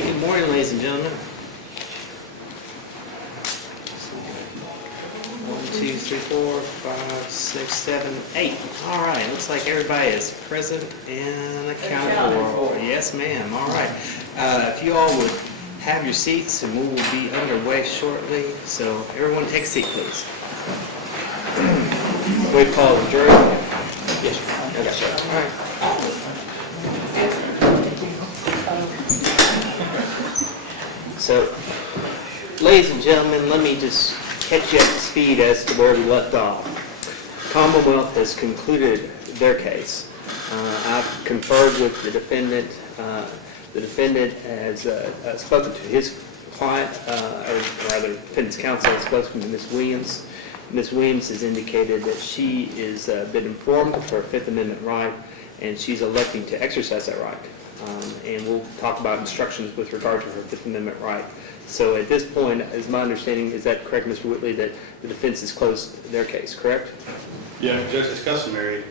Hey, good morning, ladies and gentlemen. 1, 2, 3, 4, 5, 6, 7, 8. All right, looks like everybody is present and accounted for. Yes, ma'am. All right. If you all would have your seats, and we will be underway shortly. So everyone take a seat, please. We call the jury. Yes, sir. Yes, sir. All right. So, ladies and gentlemen, let me just catch you up to speed as to where we left off. Commonwealth has concluded their case. I've conferred with the defendant. The defendant has spoken to his client, or rather, the defendant's counsel has spoken to Ms. Williams. Ms. Williams has indicated that she has been informed of her Fifth Amendment right, and she's electing to exercise that right. And we'll talk about instructions with regard to her Fifth Amendment right. So at this point, is my understanding, is that correct, Mr. Whitley, that the defense has closed their case, correct? Yeah, Judge, it's customary.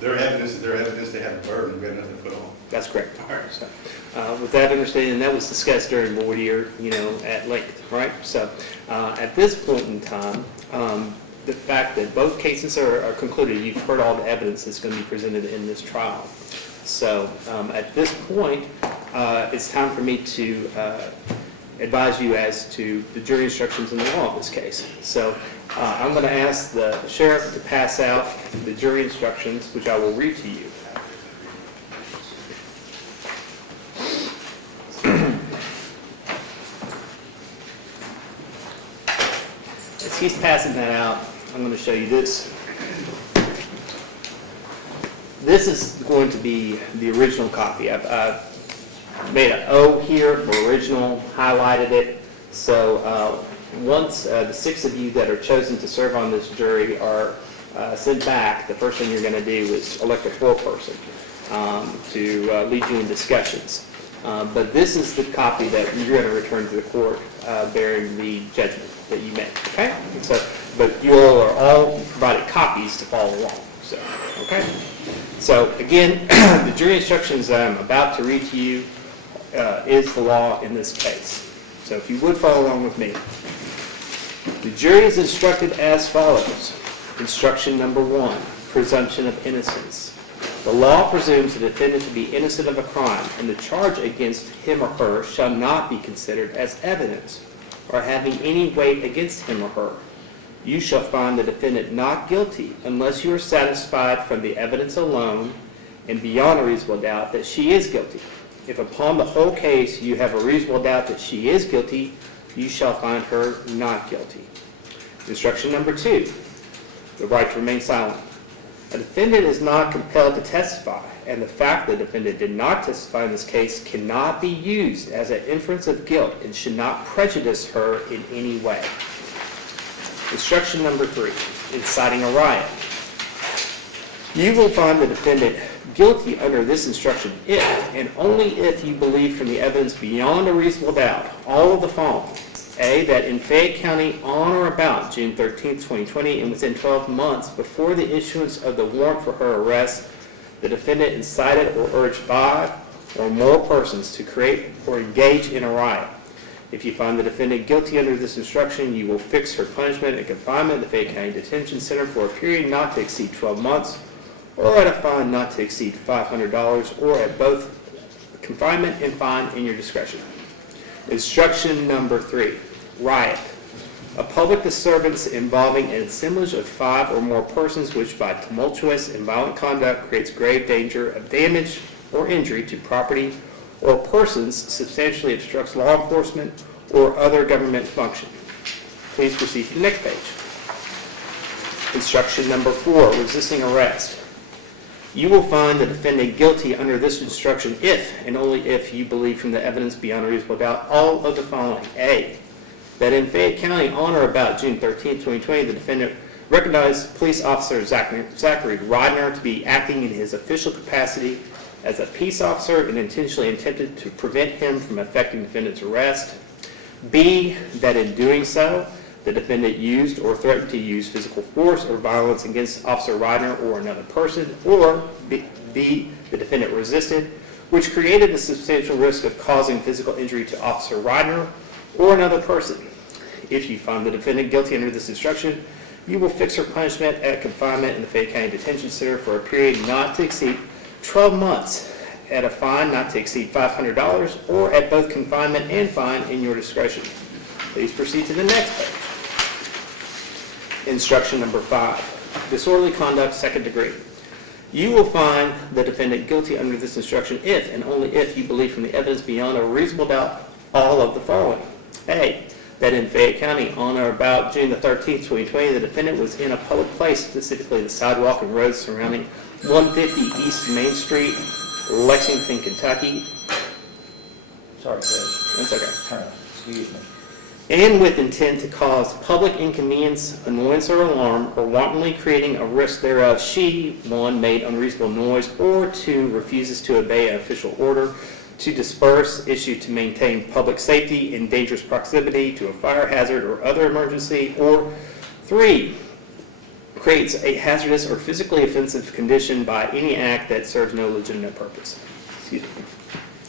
Their evidence is their evidence. They have a burden. We have nothing to put on. That's correct. All right. So, with that understanding, that was discussed during voir dire, at length, right? So, at this point in time, the fact that both cases are concluded, you've heard all the evidence that's going to be presented in this trial. So, at this point, it's time for me to advise you as to the jury instructions in the law of this case. So, I'm going to ask the sheriff to pass out the jury instructions, which I will read to you. As he's passing that out, I'm going to show you this. This is going to be the original copy. I've made an O here for original, highlighted it. So once the 6 of you that are chosen to serve on this jury are sent back, the first thing you're going to do is elect a foreperson to lead you in discussions. But this is the copy that you're going to return to the court bearing the judgment that you made. Okay? So, but you all are all provided copies to follow along. So, okay? So again, the jury instructions I'm about to read to you is the law in this case. So if you would follow along with me. The jury is instructed as follows. Instruction number 1, presumption of innocence. The law presumes the defendant to be innocent of a crime, and the charge against him or her shall not be considered as evidence or having any weight against him or her. You shall find the defendant not guilty unless you are satisfied from the evidence alone and beyond a reasonable doubt that she is guilty. If upon the whole case you have a reasonable doubt that she is guilty, you shall find her not guilty. Instruction number 2, the right to remain silent. A defendant is not compelled to testify, and the fact that the defendant did not testify in this case cannot be used as an inference of guilt and should not prejudice her in any way. Instruction number 3, inciting a riot. You will find the defendant guilty under this instruction if, and only if, you believe from the evidence beyond a reasonable doubt all of the following. A, that in Fayette County on or about June 13, 2020, and within 12 months before the issuance of the warrant for her arrest, the defendant incited or urged 5 or more persons to create or engage in a riot. If you find the defendant guilty under this instruction, you will fix her punishment and confinement in the Fayette County Detention Center for a period not to exceed 12 months, or at a fine not to exceed $500, or at both confinement and fine in your discretion. Instruction number 3, riot. A public disturbance involving an assemblage of 5 or more persons which by tumultuous and violent conduct creates grave danger of damage or injury to property or persons, substantially obstructs law enforcement or other government function. Please proceed to the next page. Instruction number 4, resisting arrest. You will find the defendant guilty under this instruction if, and only if, you believe from the evidence beyond a reasonable doubt all of the following. A, that in Fayette County on or about June 13, 2020, the defendant recognized police officer Zachary Rodner to be acting in his official capacity as a peace officer and intentionally attempted to prevent him from effecting the defendant's arrest. B, that in doing so, the defendant used or threatened to use physical force or violence against Officer Rodner or another person, or B, the defendant resisted, which created a substantial risk of causing physical injury to Officer Ryder or another person. If you find the defendant guilty under this instruction, you will fix her punishment at confinement in the Fayette County Detention Center for a period not to exceed 12 months, at a fine not to exceed $500, or at both confinement and fine in your discretion. Please proceed to the next page. Instruction number 5, disorderly conduct, second degree. You will find the defendant guilty under this instruction if and only if you believe from the evidence beyond a reasonable doubt all of the following. A, that in Fayette County on or about June the 13th, 2020, the defendant was in a public place, specifically the sidewalk and roads surrounding 150 East Main Street, Lexington, Kentucky. Sorry, Judge. That's okay. Excuse me. And with intent to cause public inconvenience, annoyance, or alarm, or wantonly creating a risk thereof, she, 1, made unreasonable noise, or 2, refuses to obey an official order to disperse, issued to maintain public safety in dangerous proximity to a fire hazard or other emergency, or 3, creates a hazardous or physically offensive condition by any act that serves no legitimate purpose. Excuse me.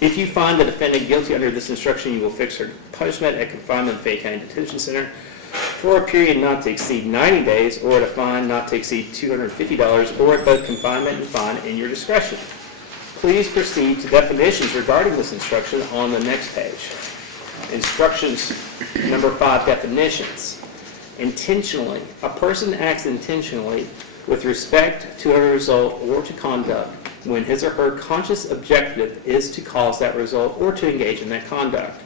If you find the defendant guilty under this instruction, you will fix her punishment at confinement in the Fayette County Detention Center for a period not to exceed 90 days, or at a fine not to exceed $250, or at both confinement and fine in your discretion. Please proceed to definitions regarding this instruction on the next page. Instructions number 5, definitions. Intentionally. A person acts intentionally with respect to a result or to conduct when his or her conscious objective is to cause that result or to engage in that conduct.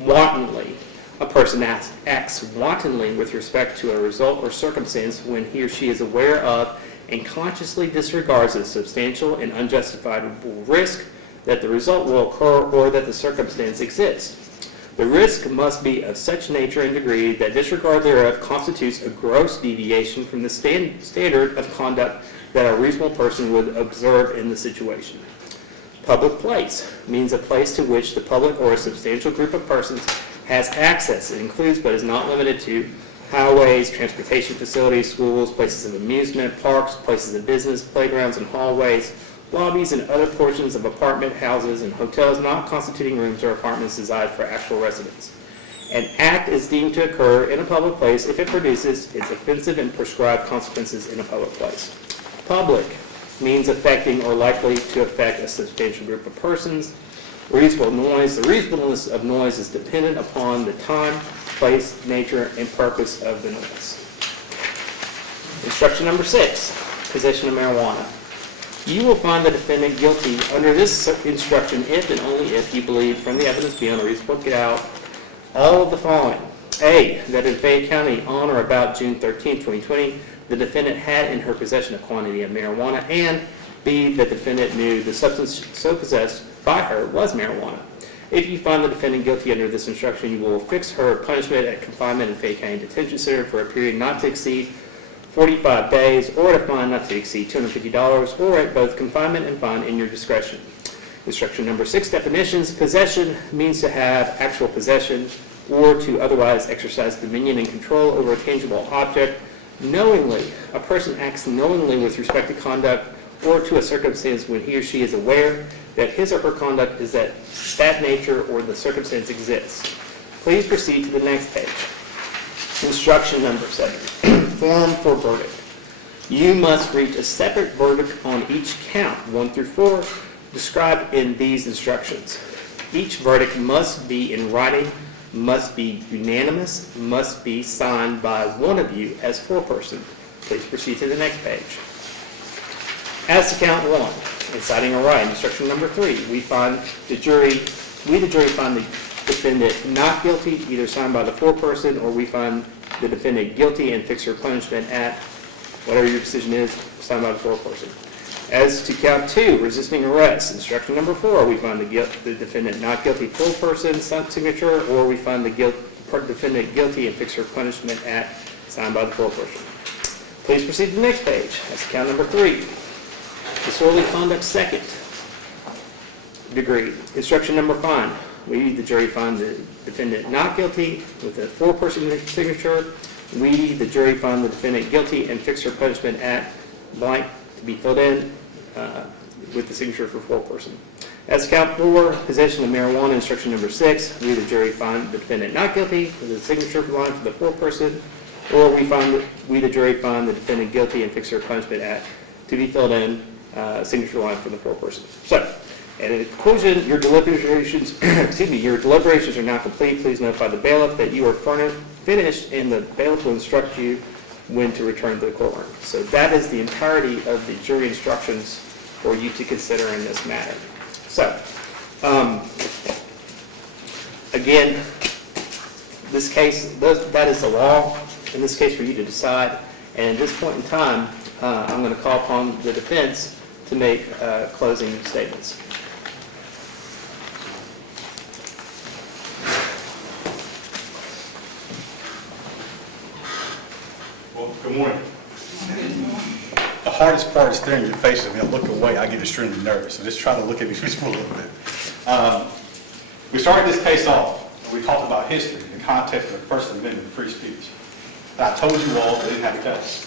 Wantonly. A person acts wantonly with respect to a result or circumstance when he or she is aware of and consciously disregards the substantial and unjustifiable risk that the result will occur or that the circumstance exists. The risk must be of such nature and degree that disregard thereof constitutes a gross deviation from the standard of conduct that a reasonable person would observe in the situation. Public place means a place to which the public or a substantial group of persons has access. It includes but is not limited to highways, transportation facilities, schools, places of amusement, parks, places of business, playgrounds and hallways, lobbies and other portions of apartment houses and hotels not constituting rooms or apartments designed for actual residence. An act is deemed to occur in a public place if it produces its offensive and prescribed consequences in a public place. Public means affecting or likely to affect a substantial group of persons. Reasonable noise. The reasonableness of noise is dependent upon the time, place, nature, and purpose of the noise. Instruction number 6, possession of marijuana. You will find the defendant guilty under this instruction if and only if you believe from the evidence beyond a reasonable doubt all of the following. A, that in Fayette County on or about June 13, 2020, the defendant had in her possession a quantity of marijuana, and B, the defendant knew the substance so possessed by her was marijuana. If you find the defendant guilty under this instruction, you will fix her punishment at confinement in Fayette County Detention Center for a period not to exceed 45 days, or at a fine not to exceed $250, or at both confinement and fine in your discretion. Instruction number 6, definitions. Possession means to have actual possession or to otherwise exercise dominion and control over a tangible object. Knowingly. A person acts knowingly with respect to conduct or to a circumstance when he or she is aware that his or her conduct is that nature or the circumstance exists. Please proceed to the next page. Instruction number 7, form for verdict. You must reach a separate verdict on each count, 1 through 4, described in these instructions. Each verdict must be in writing, must be unanimous, must be signed by one of you as foreperson. Please proceed to the next page. As to count 1, inciting a riot, instruction number 3, we the jury find the defendant not guilty, either signed by the foreperson, or we find the defendant guilty and fix her punishment at whatever your decision is, signed by the foreperson. As to count 2, resisting arrest, instruction number 4, we find the defendant not guilty, foreperson, signature, or we find the defendant guilty and fix her punishment at signed by the foreperson. Please proceed to the next page. As to count number 3, disorderly conduct, second degree. Instruction number 5, we, the jury, find the defendant not guilty with a foreperson signature. We, the jury, find the defendant guilty and fix her punishment at blank to be filled in with the signature for foreperson. As count 4, possession of marijuana, instruction number 6, we the jury find the defendant not guilty with a signature line for the foreperson, or we the jury find the defendant guilty and fix her punishment at to be filled in, signature line for the foreperson. So, and in conclusion, your deliberations, your deliberations are now complete. Please notify the bailiff that you are finished, and the bailiff will instruct you when to return to the courtroom. So that is the entirety of the jury instructions for you to consider in this matter. So, again, this case, that is the law in this case for you to decide. And at this point in time, I'm going to call upon the defense to make closing statements. Well, good morning. The hardest part is staring in your face. When I look away, I get extremely nervous. So just try to look at me just for a little bit. We started this case off, and we talked about history in the context of the First Amendment and free speech. And I told you all they didn't have a case.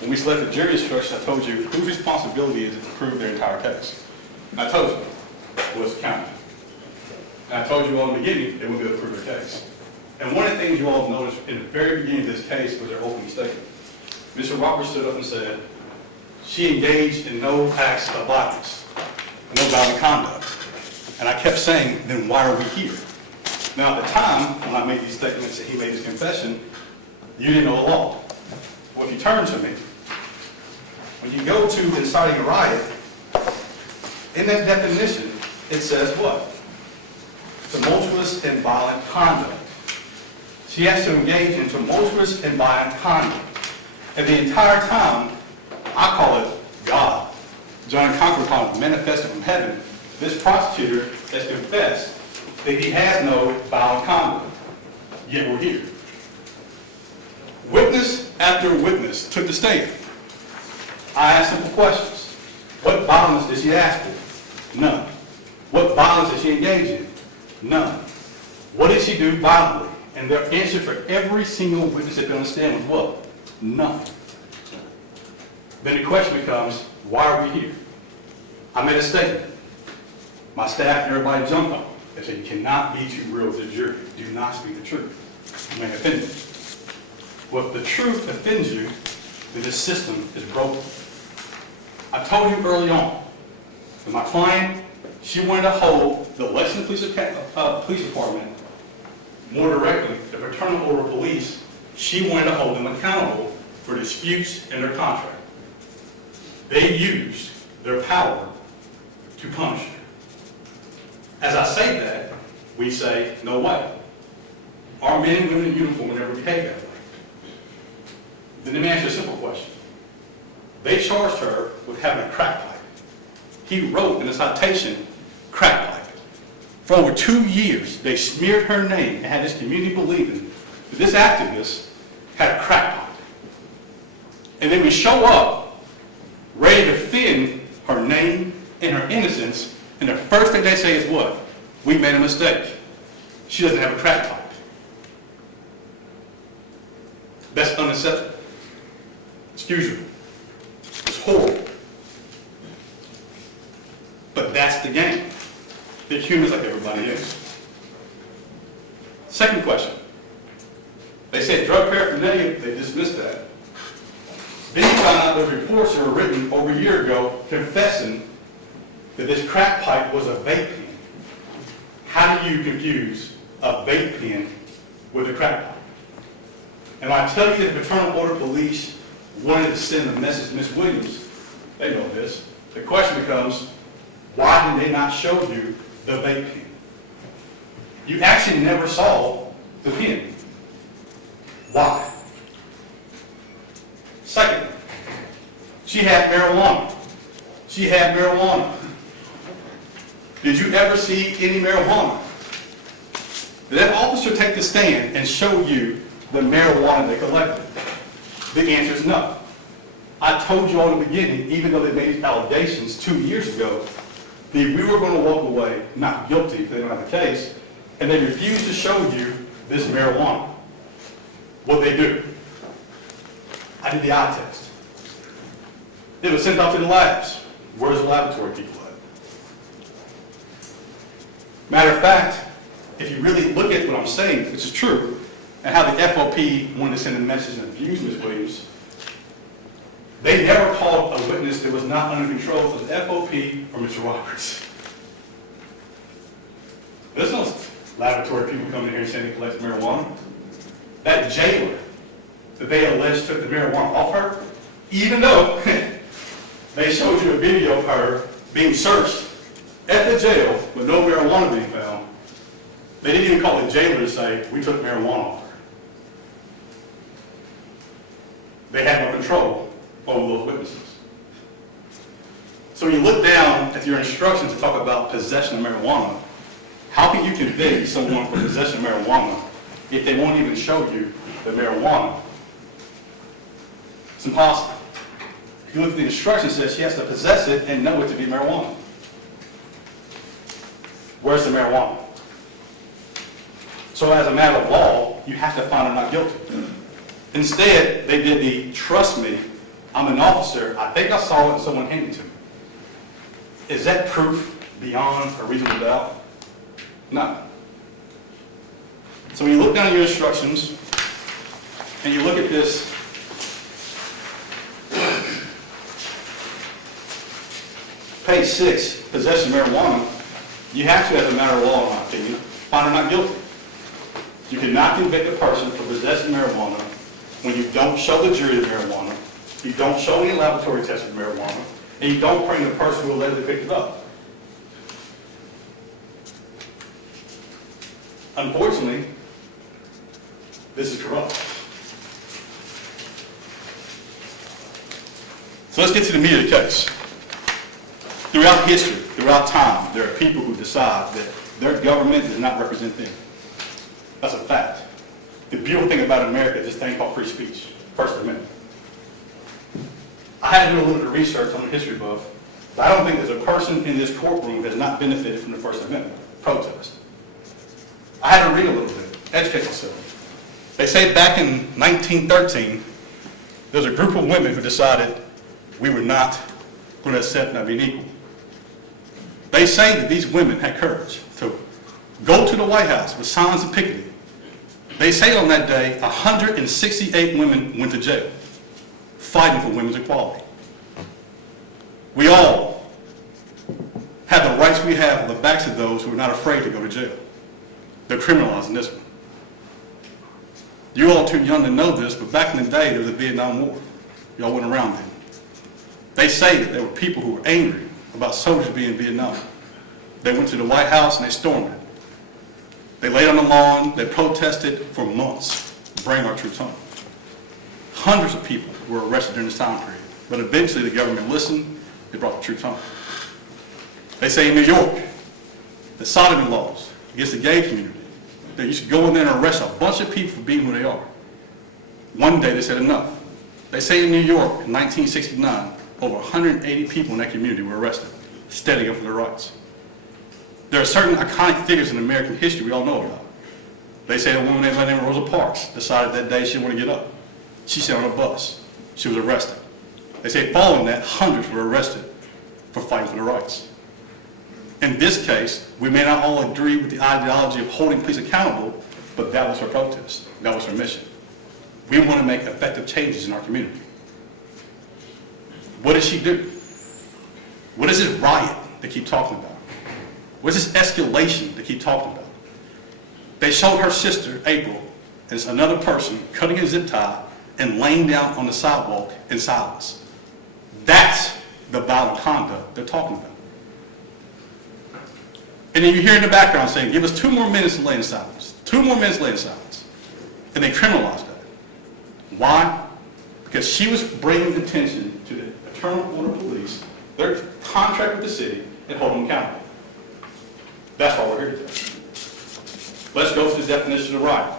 When we selected jury instructions, I told you whose responsibility is it to prove their entire case. And I told you it was the county. And I told you all in the beginning they wouldn't be able to prove their case. And one of the things you all noticed in the very beginning of this case was their opening statement. Mr. Roberts stood up and said, she engaged in no acts of violence, no violent conduct. And I kept saying, then why are we here? Now, at the time, when I made these statements and he made his confession, you didn't know the law. Well, if you turn to me, when you go to inciting a riot, in that definition, it says what? Tumultuous and violent conduct. She has to engage in tumultuous and violent conduct. And the entire time, I call it God. John Conqueror called it manifested from heaven. This prosecutor has confessed that he has no violent conduct. Yet we're here. Witness after witness took the stand. I asked simple questions. What violence did she ask for? None. What violence did she engage in? None. What did she do violently? And their answer for every single witness that they understand was what? Nothing. Then the question becomes, why are we here? I made a statement. My staff and everybody jumped on it. They said, you cannot be too real with the jury. Do not speak the truth. You may offend them. Well, if the truth offends you, then this system is broken. I told you early on that my client, she wanted to hold the Lexington Police Department, more directly, the Fraternal Order of Police, she wanted to hold them accountable for disputes in their contract. They used their power to punish her. As I say that, we say, no way. Our men and women in uniform will never behave that way. Then let me ask you a simple question. They charged her with having a crack pipe. He wrote in a citation, crack pipe. For over 2 years, they smeared her name and had this community believing that this activist had a crack pipe. And then we show up, ready to defend her name and her innocence, and the first thing they say is what? We made a mistake. She doesn't have a crack pipe. That's unacceptable. Excuse me. It's horrible. But that's the game. They're humans like everybody else. Second question. They said drug paraphernalia, they dismissed that. Then you found out those reports that were written over a year ago confessing that this crack pipe was a vape pen. How do you confuse a vape pen with a crack pipe? And when I tell you that the Fraternal Order of Police wanted to send a message to Ms. Williams, they know this. The question becomes, why did they not show you the vape pen? You actually never saw the pen. Why? Second, she had marijuana. She had marijuana. Did you ever see any marijuana? Did that officer take the stand and show you the marijuana they collected? The answer is no. I told you all in the beginning, even though they made these allegations 2 years ago, that we were going to walk away not guilty if they don't have a case, and they refused to show you this marijuana. What'd they do? I did the eye test. It was sent off to the labs. Where's the laboratory people at? Matter of fact, if you really look at what I'm saying, which is true, and how the FOP wanted to send a message and abuse Ms. Williams, they never called a witness that was not under control of the FOP or Mr. Roberts. There's no laboratory people coming in here saying they collect marijuana. That jailer that they alleged took the marijuana off her, even though they showed you a video of her being searched at the jail with no marijuana being found, they didn't even call the jailer to say, we took marijuana off her. They had no control over those witnesses. So when you look down at your instructions to talk about possession of marijuana, how can you convict someone for possession of marijuana if they won't even show you the marijuana? It's impossible. If you look at the instructions, it says she has to possess it and know it to be marijuana. Where's the marijuana? So as a matter of law, you have to find her not guilty. Instead, they did the, trust me, I'm an officer, I think I saw it and someone handed it to me. Is that proof beyond a reasonable doubt? No. So when you look down at your instructions, and you look at this, page 6, possession of marijuana, you have to, as a matter of law, in my opinion, find her not guilty. You cannot convict a person for possessing marijuana when you don't show the jury the marijuana, you don't show any laboratory tests of marijuana, and you don't bring the person who allegedly picked it up. Unfortunately, this is corrupt. So let's get to the meat of the case. Throughout history, throughout time, there are people who decide that their government does not represent them. That's a fact. The beautiful thing about America is this thing called free speech, First Amendment. I had to do a little bit of research on the history buff, but I don't think there's a person in this courtroom that has not benefited from the First Amendment protest. I had to read a little bit, educate myself. They say back in 1913, there was a group of women who decided we were not going to accept not being equal. They say that these women had courage to go to the White House with signs and picketing. They say on that day, 168 women went to jail, fighting for women's equality. We all have the rights we have on the backs of those who are not afraid to go to jail. They're criminalizing this one. You're all too young to know this, but back in the day, there was a Vietnam War. Y'all went around then. They say that there were people who were angry about soldiers being in Vietnam. They went to the White House and they stormed it. They laid on the lawn, they protested for months, bring our troops home. Hundreds of people were arrested during this time period, but eventually the government listened, they brought the troops home. They say in New York, the sodomy laws against the gay community, they used to go in there and arrest a bunch of people for being who they are. One day they said enough. They say in New York in 1969, over 180 people in that community were arrested, standing up for their rights. There are certain iconic figures in American history we all know about. They say a woman named Rosa Parks decided that day she didn't want to get up. She sat on a bus. She was arrested. They say following that, hundreds were arrested for fighting for their rights. In this case, we may not all agree with the ideology of holding police accountable, but that was her protest. That was her mission. We want to make effective changes in our community. What did she do? What is this riot they keep talking about? What is this escalation they keep talking about? They showed her sister, April, as another person cutting a zip tie and laying down on the sidewalk in silence. That's the violent conduct they're talking about. And then you hear in the background saying, give us 2 more minutes to lay in silence. 2 more minutes to lay in silence. And they criminalized that. Why? Because she was bringing attention to the Internal Border Police, their contract with the city, and hold them accountable. That's why we're here today. Let's go to the definition of riot.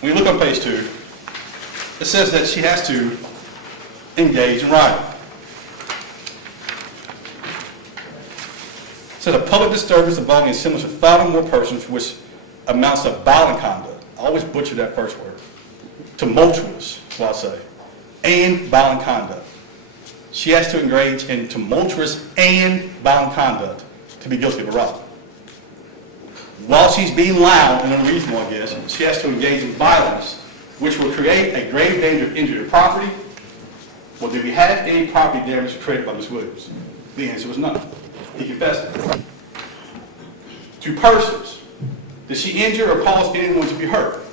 When you look on page 2, it says that she has to engage in rioting. It says a public disturbance involving assemblage of 5 or more persons which amounts to violent conduct. I always butcher that first word. Tumultuous, what I say. and violent conduct. She has to engage in tumultuous and violent conduct to be guilty of a robbery. While she's being loud and unreasonable, I guess, she has to engage in violence, which will create a grave danger of injury to property. Well, did we have any property damage created by Ms. Williams? The answer was no. He confessed it. To persons, did she injure or cause anyone to be hurt?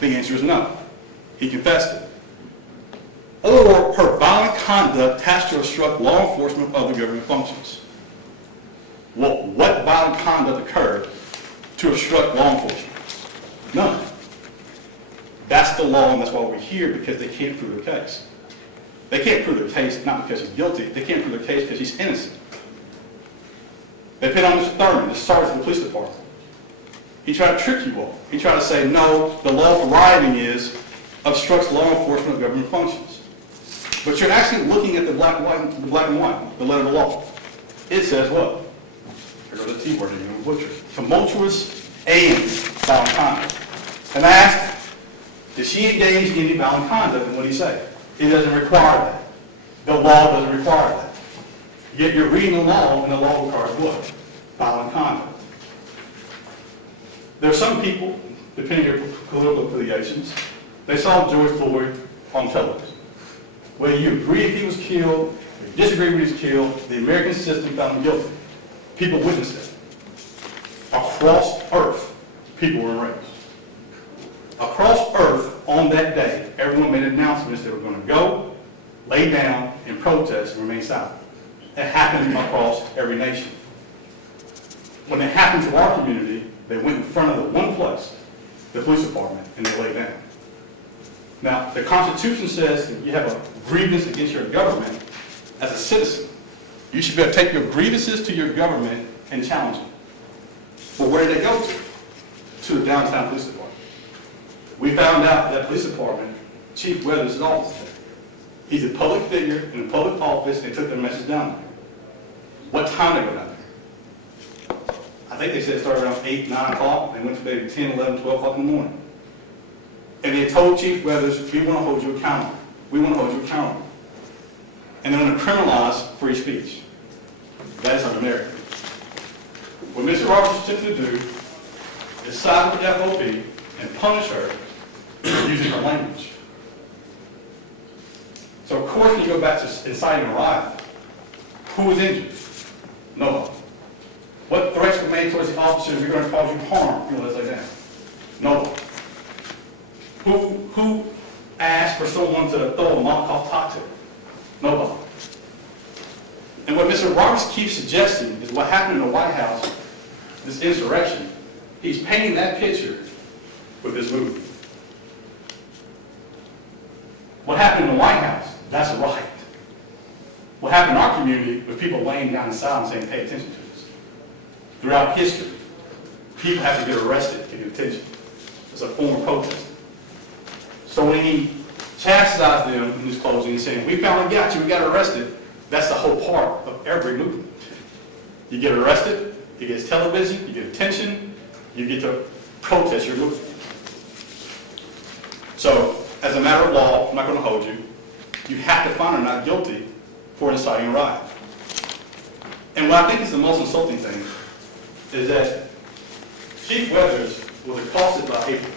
The answer is no. He confessed it. Or her violent conduct has to obstruct law enforcement of other government functions. Well, what violent conduct occurred to obstruct law enforcement? None. That's the law, and that's why we're here, because they can't prove their case. They can't prove their case not because she's guilty. They can't prove their case because she's innocent. They put on Mr. Thurman, the sergeant of the police department. He tried to trick you all. He tried to say, no, the law for rioting obstructs law enforcement of government functions. But you're actually looking at the black and white, the letter of the law. It says what? Here goes the T word again, butcher. Tumultuous and violent conduct. And I asked him, did she engage in any violent conduct? And what did he say? It doesn't require that. The law doesn't require that. Yet you're reading the law, and the law requires what? Violent conduct. There are some people, depending on your political affiliations, they saw George Floyd on television. Whether you agree if he was killed, or you disagree with he was killed, the American system found him guilty. People witnessed it. Across earth, people were enraged. Across earth, on that day, everyone made announcements they were going to go, lay down, and protest and remain silent. It happened across every nation. When it happened to our community, they went in front of the one place, the police department, and they laid down. Now, the Constitution says that you have a grievance against your government as a citizen. You should be able to take your grievances to your government and challenge them. But where did they go to? To the downtown police department. We found out that police department, Chief Weathers' office there. He's a public figure in a public office, and they took their message down there. What time did they go down there? I think they said it started around 8, 9 o'clock. They went to maybe 10, 11, 12 o'clock in the morning. And they told Chief Weathers, we want to hold you accountable. We want to hold you accountable. And they're going to criminalize free speech. That is un-American. What Mr. Roberts is attempting to do is side with the FOP and punish her using her language. So, of course, when you go back to inciting a riot, who was injured? Nobody. What threats were made towards the officers? We're going to cause you harm if you let us lay down. Nobody. Who asked for someone to throw a Molotov cocktail? Nobody. And what Mr. Roberts keeps suggesting is what happened in the White House, this insurrection. He's painting that picture with this movie. What happened in the White House? That's a riot. What happened in our community with people laying down in silence saying, pay attention to this. Throughout history, people have to get arrested to get attention. It's a form of protest. So when he chastised them in his closing and saying, we finally got you, we got arrested, that's the whole part of every movement. You get arrested, you get television, you get attention, you get to protest your movement. So, as a matter of law, I'm not going to hold you. You have to find her not guilty for inciting a riot. And what I think is the most insulting thing is that Chief Weathers was accosted by April.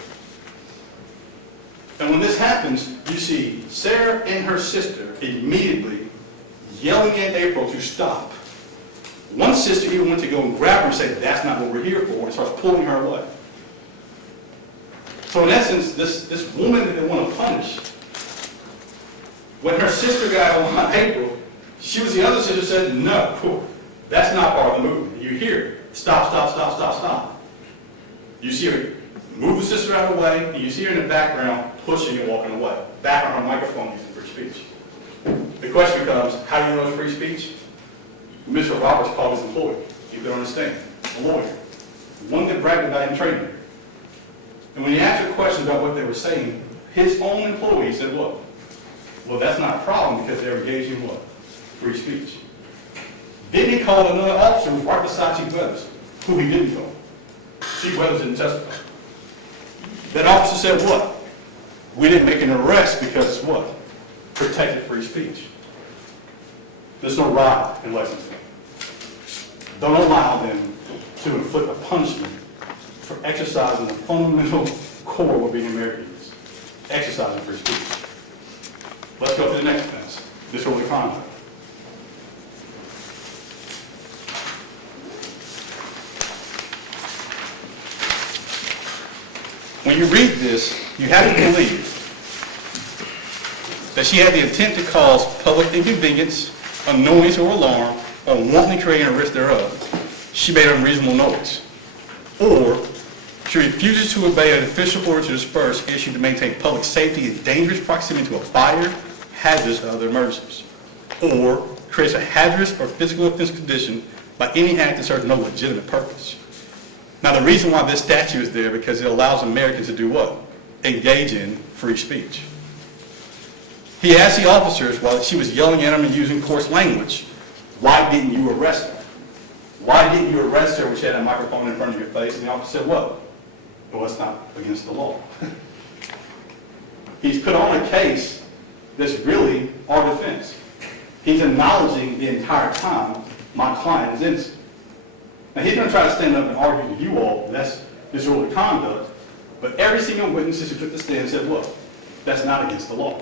And when this happens, you see Sarah and her sister immediately yelling at April to stop. One sister even went to go and grab her and say, that's not what we're here for, and starts pulling her away. So in essence, this woman that they want to punish, when her sister got on April, she was the other sister said, no, that's not part of the movement. You hear, stop, stop, stop, stop, stop. You see her move the sister out of the way, and you see her in the background pushing and walking away. Back on her microphone using free speech. The question becomes, how do you know it's free speech? Mr. Roberts called his employee. You can understand. A lawyer. One that bragged about him training her. And when you ask her questions about what they were saying, his own employee said, what? Well, that's not a problem because they're engaging in what? Free speech. Then he called another officer who was right beside Chief Weathers, who he didn't call. Chief Weathers didn't testify. That officer said what? We didn't make an arrest because it's what? protected free speech. There's no right in Lexington. Don't allow them to inflict a punishment for exercising the fundamental core of being American is, exercising free speech. Let's go to the next offense, disorderly conduct. When you read this, you have to believe that she had the intent to cause public inconvenience, annoyance, or alarm, or wantonly creating a risk thereof. She made unreasonable noise. Or she refuses to obey an official order to disperse issued to maintain public safety in dangerous proximity to a fire, hazardous, or other emergencies. Or creates a hazardous or physical offense condition by any act that serves no legitimate purpose. Now, the reason why this statute is there because it allows Americans to do what? Engage in free speech. He asked the officers while she was yelling at him and using coarse language, why didn't you arrest her? Why didn't you arrest her when she had a microphone in front of your face? And the officer said, what? Well, it's not against the law. He's put on a case that's really our defense. He's acknowledging the entire time my client is innocent. Now, he's going to try to stand up and argue to you all that's disorderly conduct, but every single witness who took the stand said, look, that's not against the law.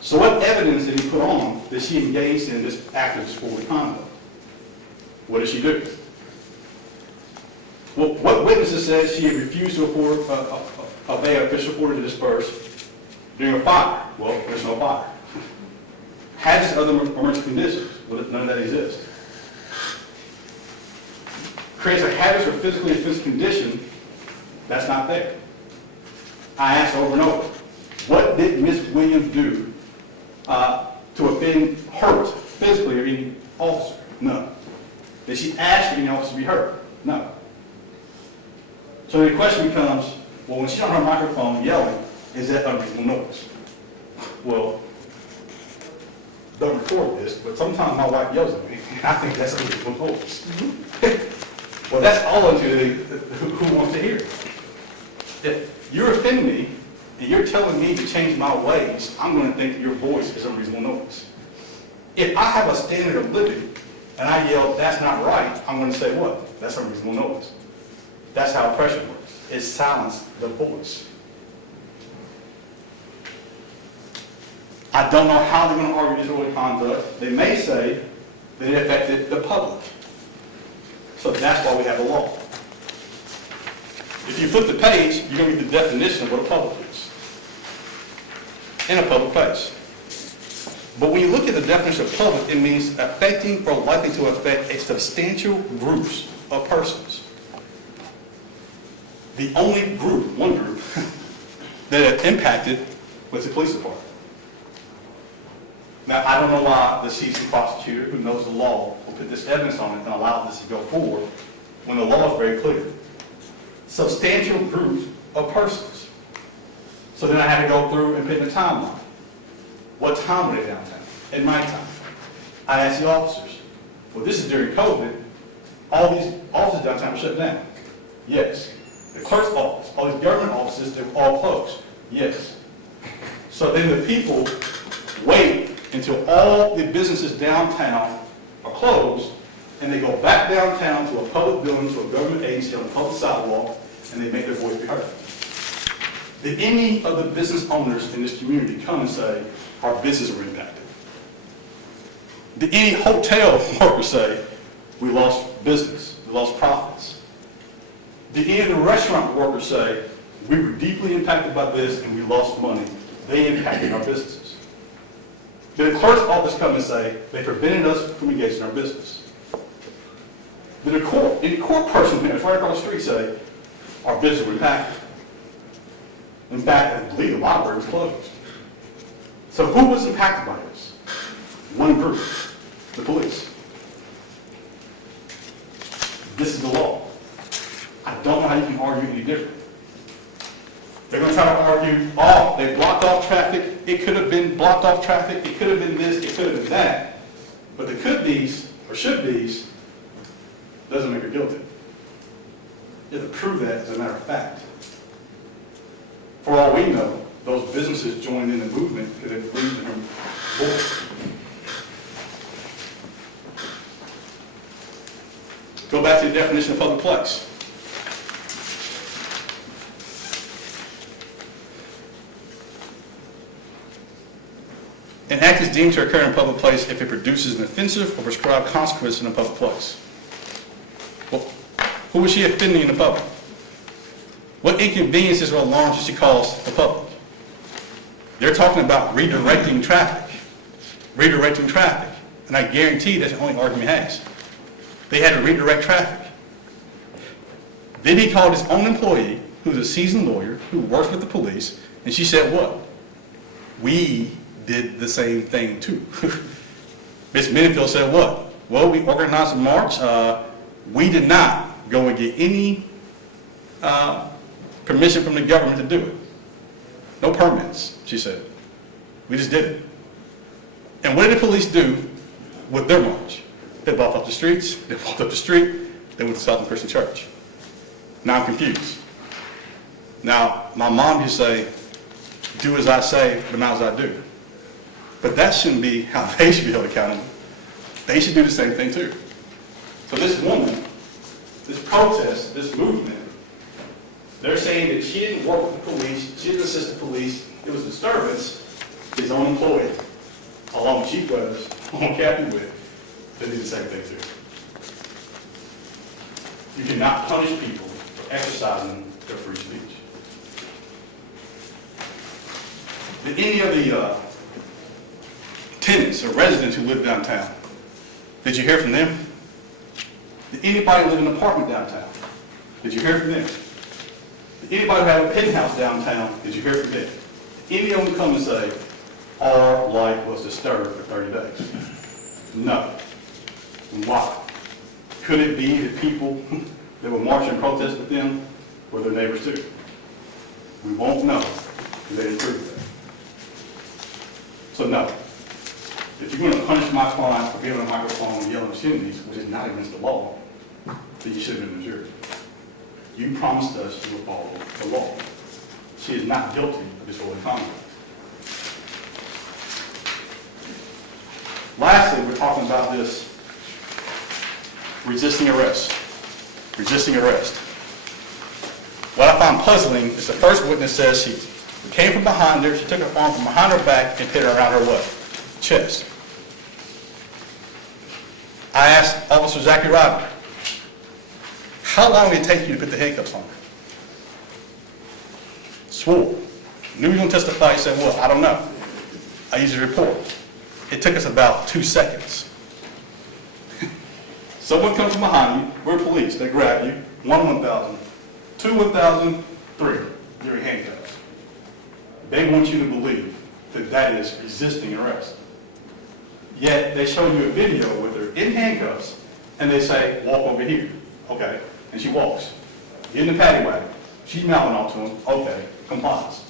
So what evidence did he put on that she engaged in this act of disorderly conduct? What did she do? Well, what witnesses said she had refused to obey an official order to disperse during a fire? Well, there's no fire. Hazardous other emergency conditions? Well, none of that exists. Creates a hazardous or physically offensive condition? That's not there. I asked over and over, what did Ms. Williams do to offend, hurt physically or any officer? No. Did she ask for any officer to be hurt? No. So the question becomes, well, when she's on her microphone yelling, is that unreasonable noise? Well, don't record this, but sometimes my wife yells at me, and I think that's unreasonable noise. Well, that's all up to who wants to hear it. If you're offending me, and you're telling me to change my ways, I'm going to think your voice is unreasonable noise. If I have a standard of living, and I yell, that's not right, I'm going to say what? That's unreasonable noise. That's how oppression works. It silences the voice. I don't know how they're going to argue disorderly conduct. They may say that it affected the public. So that's why we have a law. If you flip the page, you're going to get the definition of what a public is in a public place. But when you look at the definition of public, it means affecting or likely to affect a substantial groups of persons. The only group, one group, that it impacted was the police department. Now, I don't know why the seasoned prosecutor who knows the law will put this evidence on it and allow this to go forward when the law is very clear. Substantial groups of persons. So then I had to go through and put in a timeline. What time were they downtown? At nighttime. I asked the officers, well, this is during COVID. All these offices downtown were shut down. Yes. The clerk's office, all these government offices, they're all closed. Yes. So then the people wait until all the businesses downtown are closed, and they go back downtown to a public building, to a government agency on a public sidewalk, and they make their voice be heard. Did any of the business owners in this community come and say, our businesses were impacted? Did any hotel worker say, we lost business, we lost profits? Did any of the restaurant workers say, we were deeply impacted by this and we lost money? They impacted our businesses. Did the clerk's office come and say, they prevented us from engaging in our business? Did any court person who was right across the street say, our business were impacted? In fact, I believe the library was closed. So who was impacted by this? One group, the police. This is the law. I don't know how you can argue any different. They're going to try to argue, oh, they blocked off traffic. It could have been blocked off traffic. It could have been this. It could have been that. But the could be's or should be's doesn't make her guilty. You have to prove that as a matter of fact. For all we know, those businesses joined in the movement because they believed in her voice. Go back to the definition of public place. An act is deemed to occur in a public place if it produces an offensive or prescribed consequence in a public place. Well, who was she offending in the public? What inconveniences or alarms did she cause the public? They're talking about redirecting traffic. Redirecting traffic. And I guarantee that's the only argument he has. They had to redirect traffic. Then he called his own employee, who's a seasoned lawyer, who works with the police, and she said what? We did the same thing too. Ms. Mendenfield said what? Well, we organized a march. We did not go and get any permission from the government to do it. No permits, she said. We just did it. And what did the police do with their march? They blocked off the streets, they walked up the street, they went to Southern Christian Church. Now I'm confused. Now, my mom used to say, do as I say, but not as I do. But that shouldn't be how they should be held accountable. They should do the same thing too. So this woman, this protest, this movement, they're saying that she didn't work with the police, she didn't assist the police, it was a disturbance. His own employee, along with Chief Weathers, along Kathy Witt, they did the same thing too. You cannot punish people for exercising their free speech. Did any of the tenants or residents who live downtown, did you hear from them? Did anybody live in an apartment downtown? Did you hear from them? Did anybody have a penthouse downtown? Did you hear from them? Any of them come and say, our life was disturbed for 30 days? No. Why? Could it be that people that were marching and protesting with them were their neighbors too? We won't know because they didn't prove that. So no. If you're going to punish my client for being on a microphone and yelling obscenities, which is not against the law, then you should have been in jury. You promised us you would follow the law. She is not guilty of disorderly conduct. Lastly, we're talking about this resisting arrest. Resisting arrest. What I find puzzling is the first witness says she came from behind her, she took her arm from behind her back and hit her around her what? Chest. I asked Officer Zachary Ryder, how long did it take you to put the handcuffs on her? Swore. Knew he was going to testify. He said, well, I don't know. I used a report. It took us about 2 seconds. Someone comes from behind you, we're police, they grab you, 1,000, 2,000, 3, you're in handcuffs. They want you to believe that that is resisting arrest. Yet they show you a video with her in handcuffs and they say, walk over here. Okay, and she walks. Get in the paddy wagon. She's mouthing off to him. Okay, complies.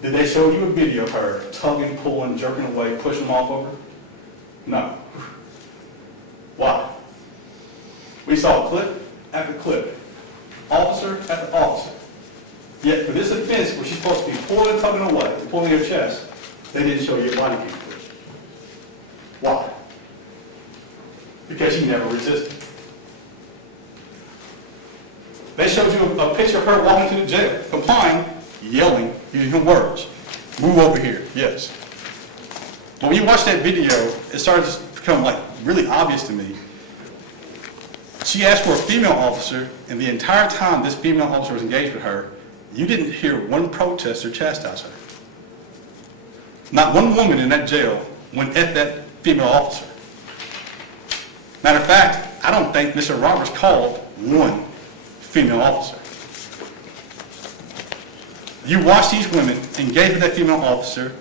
Did they show you a video of her tugging, pulling, jerking away, pushing him off of her? No. Why? We saw clip after clip, officer after officer. Yet for this offense, where she's supposed to be pulling and tugging away, pulling her chest, they didn't show you a body cam footage. Why? Because she never resisted. They showed you a picture of her walking to the jail, complying, yelling, using words. Move over here, yes. But when you watch that video, it started to become like really obvious to me. She asked for a female officer, and the entire time this female officer was engaged with her, you didn't hear one protester chastise her. Not one woman in that jail went at that female officer. Matter of fact, I don't think Mr. Roberts called one female officer. You watch these women engage with that female officer.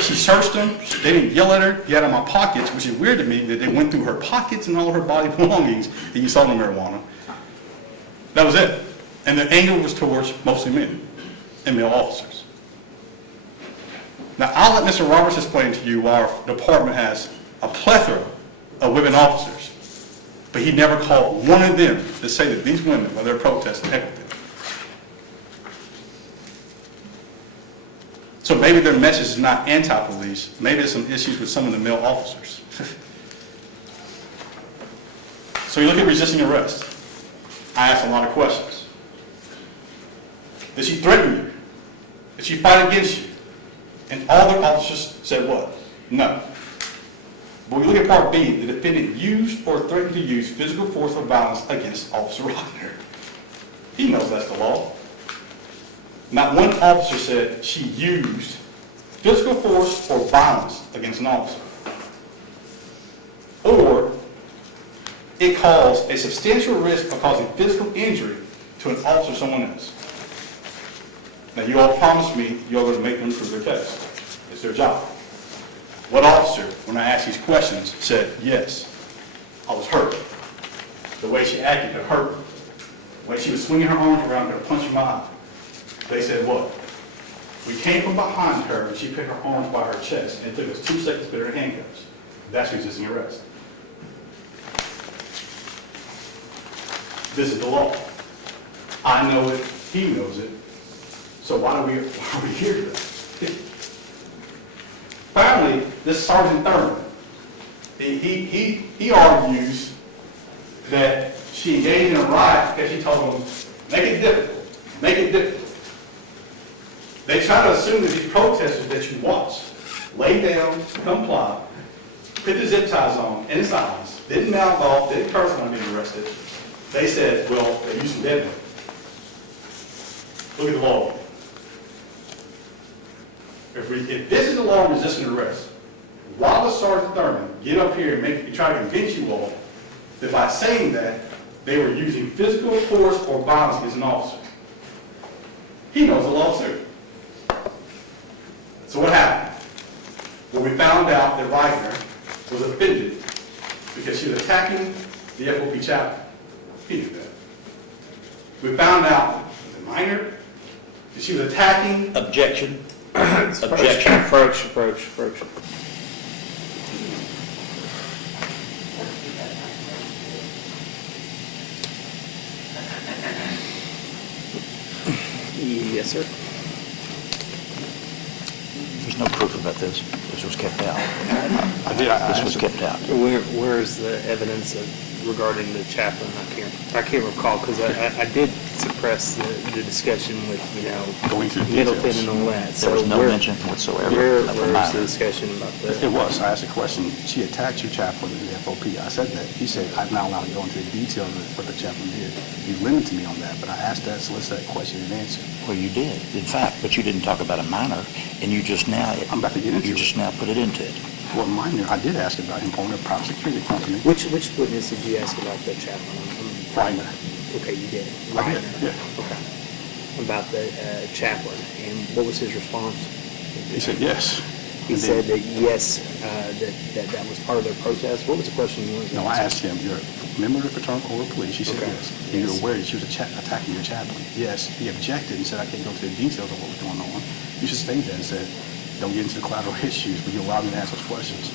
She searched them. They didn't yell at her. Get out of my pockets, which is weird to me that they went through her pockets and all of her body belongings and you saw the marijuana. That was it. And the anger was towards mostly men and male officers. Now, I'll let Mr. Roberts explain to you why our department has a plethora of women officers, but he never called one of them to say that these women, while they're protesting, heck with them. So maybe their message is not anti-police. Maybe there's some issues with some of the male officers. So you look at resisting arrest. I asked a lot of questions. Did she threaten you? Did she fight against you? And all the officers said what? No. But we look at part B, the defendant used or threatened to use physical force or violence against Officer Rodner. He knows that's the law. Not one officer said she used physical force or violence against an officer. Or it caused a substantial risk of causing physical injury to an officer or someone else. Now, you all promised me you're going to make them prove their case. It's their job. What officer, when I asked these questions, said, yes, I was hurt. The way she acted could hurt me. The way she was swinging her arms around her, punching my eye. They said what? We came from behind her and she put her arms by her chest and it took us 2 seconds to put her in handcuffs. That's resisting arrest. This is the law. I know it, he knows it. So why are we here today? Finally, this Sergeant Thurman, he argues that she engaged in a riot because she told him, make it difficult, make it difficult. They try to assume that these protesters that you watch lay down, comply, put the zip ties on, in silence, didn't mouth off, didn't curse when being arrested. They said, well, they used some deadly. Look at the law. If this is the law of resisting arrest, why does Sergeant Thurman get up here and try to convince you all that by saying that they were using physical force or violence against an officer? He knows the law too. So what happened? Well, we found out that Reitner was offended because she was attacking the FOP chaplain. He knew that. We found out, was it minor? That she was attacking. Objection. Objection. Approach. Yes, sir. There's no proof about this. This was kept out. This was kept out. Where's the evidence regarding the chaplain? I can't recall because I did suppress the discussion with, Going through Middleton details. and all that. There was no mention whatsoever of the Where's the minor. discussion about that? It was. I asked a question. She attacked your chaplain in the FOP. I said that. He said, I'm not allowed to go into the details of what the chaplain did. You limited me on that, but I asked that, solicit that question and answer. Well, you did, in fact, but you didn't talk about a minor, and you just now. I'm about to get into You it. just now put it into it. Well, minor, I did ask about him owning a private security company. Which witness did you ask about the chaplain? Reitner. Okay, you did. I did, Reitner. yeah. Okay. About the chaplain, and what was his response? He said yes. He And said then- that yes, that was part of their protest. What was the question you wanted to No, I ask? asked him, you're a member of the fraternal order of police. He said Okay. yes. And you're Yes. aware that she was attacking your chaplain. Yes. He objected and said, I can't go into the details of what was going on. You should stay there and said, don't get into the collateral issues, but you allow me to ask those questions.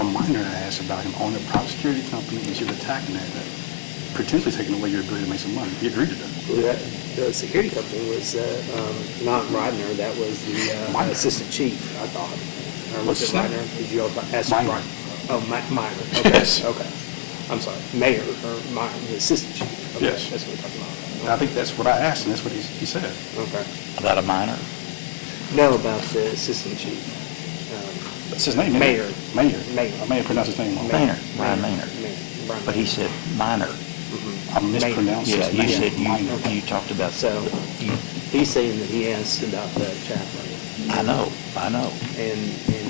On minor, I asked about him owning a private security company, and she was attacking that, potentially taking away your ability to make some money. He agreed to that. Well, the security company was not Reitner. That was the Minor. assistant chief, I thought. Or was What's it his name? Reitner? Did you all ask Minor. Reitner? Oh, Minor. Okay. Yes. Okay. I'm sorry. Mayor or Minor, the assistant chief. Okay. Yes. That's what we're talking And about. I think that's what I asked, and that's what he said. Okay. About a minor? No, about the assistant chief. That's his name, isn't Mayor. it? Mayor. Mayor. I may have pronounced his name wrong. Maynard, Brian Maynard. Brian But he Maynard. said minor. Mhm. I mispronounced Yeah, his you name. said, Minor. you talked about, So he's saying that he asked about the chaplain. I know. And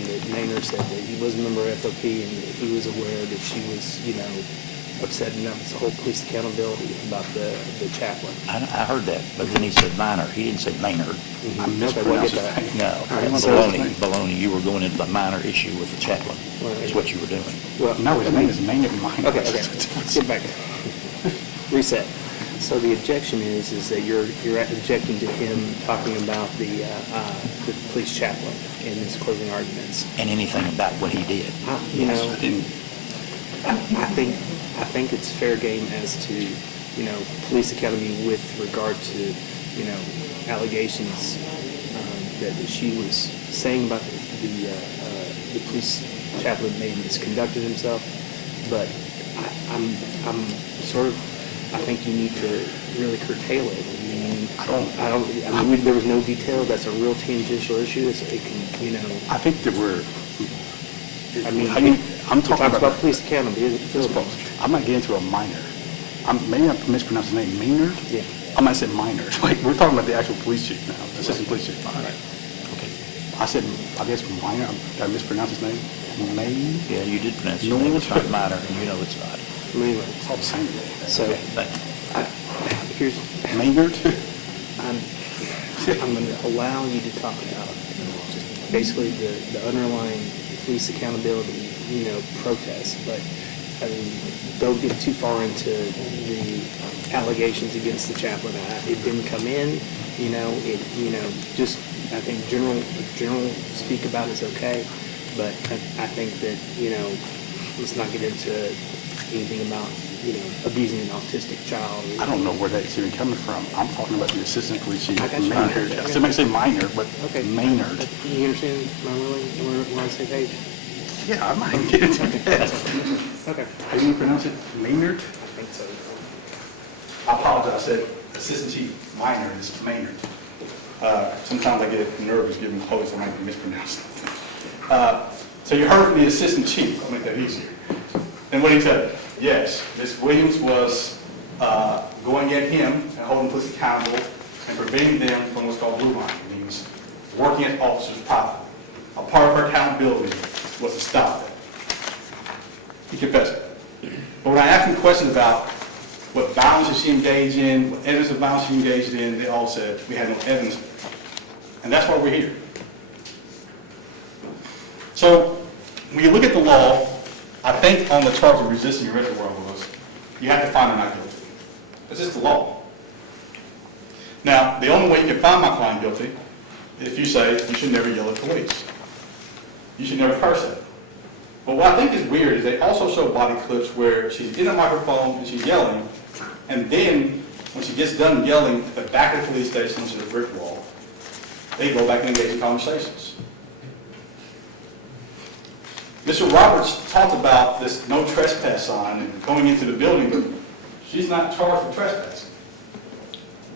that Maynard said that he was a member of FOP and that he was aware that she was, upset enough with the whole police accountability about the chaplain. I heard that, but then he said minor. He didn't say Maynard. I Okay, we'll mispronounced get his that. name. No, All right, so- baloney. You were going into the minor issue with the chaplain. That's what you were doing. Well, No, his name is Maynard Minor. Okay. Get back. Reset. So the objection is that you're objecting to him talking about the police chaplain in his closing arguments. And anything about what he did. I didn't. I think it's fair game as to, police academy with regard to, allegations that she was saying about the police chaplain may have misconducted himself, but I'm sort of, I think you need to really curtail it. I mean, there was no detail. That's a real tangential issue. It can, you know. I think that I mean, I'm talking about police accountability. I'm not getting into a minor. Maybe I mispronounced his name, Maynard? Yeah. I might say minor. Like, we're talking about the actual police chief now, assistant police chief. Right. Okay. I said, I guess minor. Did I mispronounce his name? Maynard? Yeah, you did pronounce it. It's not minor, and you know it's not. Anyway, It's all the same. so Thank you. here's. Maynard? I'm going to allow you to talk about just basically the underlying police accountability, protest, but I mean, don't get too far into the allegations against the chaplain. It didn't come in, just I think general speak about is okay, but I think that let's not get into anything about abusing an autistic child. I don't know where that's even coming from. I'm talking about the assistant police chief, I got you. Maynard. I still might say minor, but Okay. Maynard. You understand? We're on the same page. Yeah, I might get into that. Okay. How do you pronounce it? Maynard? I think so. I apologize, I said Assistant Chief Minor is Maynard. Sometimes I get nervous giving quotes, I might be mispronounced. So you heard from the Assistant Chief, I'll make that easier. And what did he tell you? Yes, Ms. Williams was going at him and holding police accountable and preventing them from what's called blue line. It means working at officers' property. A part of her accountability was to stop that. He confessed it. But when I asked him questions about what violence did she engage in, what evidence of violence she engaged in, they all said we had no evidence. And that's why we're here. So when you look at the law, I think on the charge of resisting arrest warrant you have to find her not guilty. That's just the law. Now, the only way you can find my client guilty is if you say you should never yell at police. You should never curse at them. But what I think is weird is they also show body clips where she's in a microphone and she's yelling, and then when she gets done yelling at the back of the police station, which is a brick wall, they go back and engage in conversations. Mr. Roberts talked about this no trespass sign and going into the building, but she's not charged with trespassing.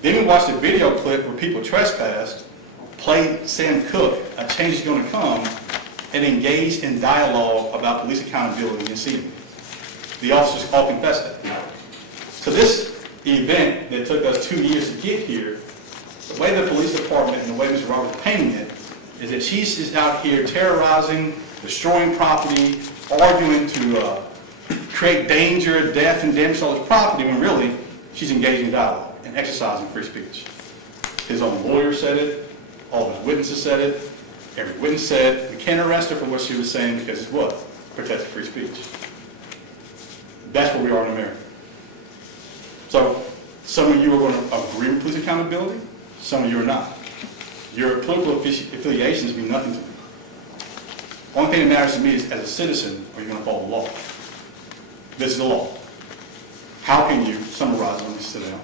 Then we watched a video clip where people trespassed, played Sam Cooke, A Change is Going to Come, and engaged in dialogue about police accountability and seating. The officers all confessed it. So this event that took us 2 years to get here, the way the police department and the way Mr. Roberts is painting it is that she's just out here terrorizing, destroying property, arguing to create danger, death, and damage to all this property, when really she's engaging in dialogue and exercising free speech. His own lawyer said it, all his witnesses said it, every witness said we can't arrest her for what she was saying because it's what? Protects free speech. That's where we are in America. So some of you are going to agree with police accountability, some of you are not. Your political affiliations mean nothing to me. Only thing that matters to me is, as a citizen, are you going to follow the law? This is the law. How can you, summarize it, let me sit down.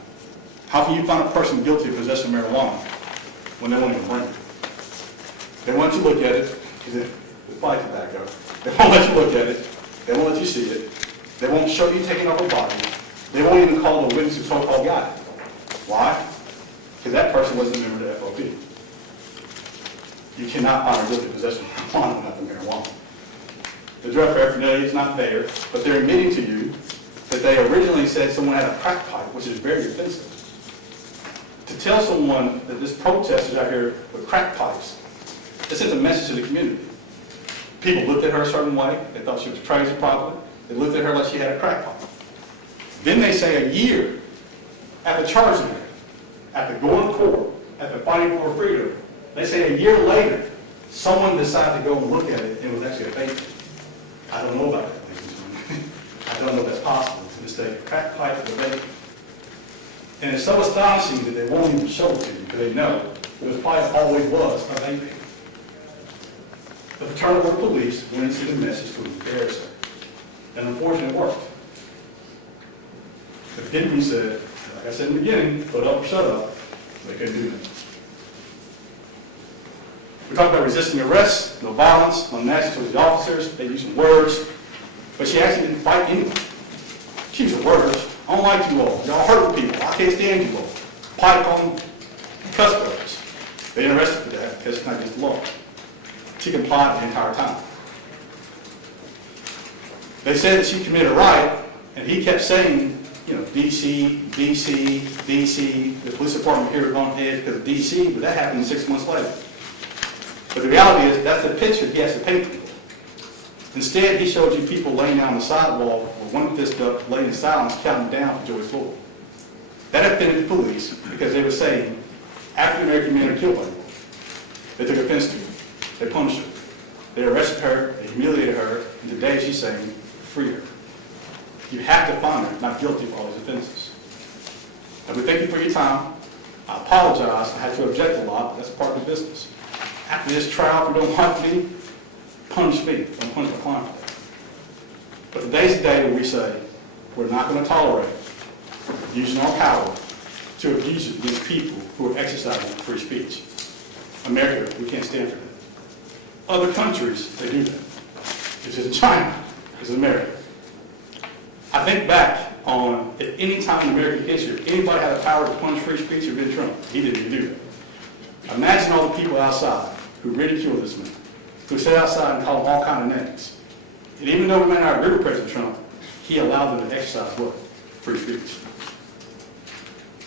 How can you find a person guilty of possession of marijuana when they won't even bring it? They won't let you look at it, because it's probably tobacco. They won't let you look at it. They won't let you see it. They won't show you taking off a body. They won't even call the witness who so-called got it. Why? Because that person wasn't a member of the FOP. You cannot find a guilty possession of marijuana without the marijuana. The drug paraphernalia is not there, but they're admitting to you that they originally said someone had a crack pipe, which is very offensive. To tell someone that this protest is out here with crack pipes, it sends a message to the community. People looked at her a certain way. They thought she was crazy probably. They looked at her like she had a crack pipe. Then they say a year after charging her, after going to court, after fighting for her freedom, they say a year later, someone decided to go and look at it and it was actually a fake. I don't know about that, ladies and gentlemen. I don't know if that's possible to this day. Crack pipe is a fake. And it's so astonishing that they won't even show it to you because they know it was probably always was a fake. The Fraternal Order Police went and sent a message to embarrass her. And unfortunately it worked. The deputy said, like I said in the beginning, put up or shut up. They couldn't do that. We talked about resisting arrest, no violence, no nasty towards the officers, they used some words, but she actually didn't fight anyone. She used the words, I don't like you all, y'all hurting people, I can't stand you all. Pipe on cuss words. They didn't arrest her for that because it's not against the law. She complied the entire time. They said that she committed a riot, and he kept saying, you know, DC, DC, DC, the police department here is on edge because of DC, but that happened 6 months later. But the reality is, that's the picture he has to paint people. Instead, he showed you people laying down on the sidewalk with one fist up, laying in silence, counting down for Joyce Floyd. That offended the police because they were saying African American men are killed by war. They took offense to her. They punished her. They arrested her, they humiliated her, and today she's saying, free her. You have to find her not guilty for all these offenses. And we thank you for your time. I apologize, I had to object a lot, but that's part of the business. After this trial, if you don't want me, punish me, don't punish my client. But today's the day where we say, we're not going to tolerate using our power to abuse it against people who are exercising free speech. America, we can't stand for that. Other countries, they do that. If it's China, it's America. I think back on, at any time in American history, if anybody had the power to punish free speech, it would be Trump. He didn't do that. Imagine all the people outside who ridiculed this man, who sat outside and called him all kinds of names. And even though we may not agree with President Trump, he allowed them to exercise what? Free speech.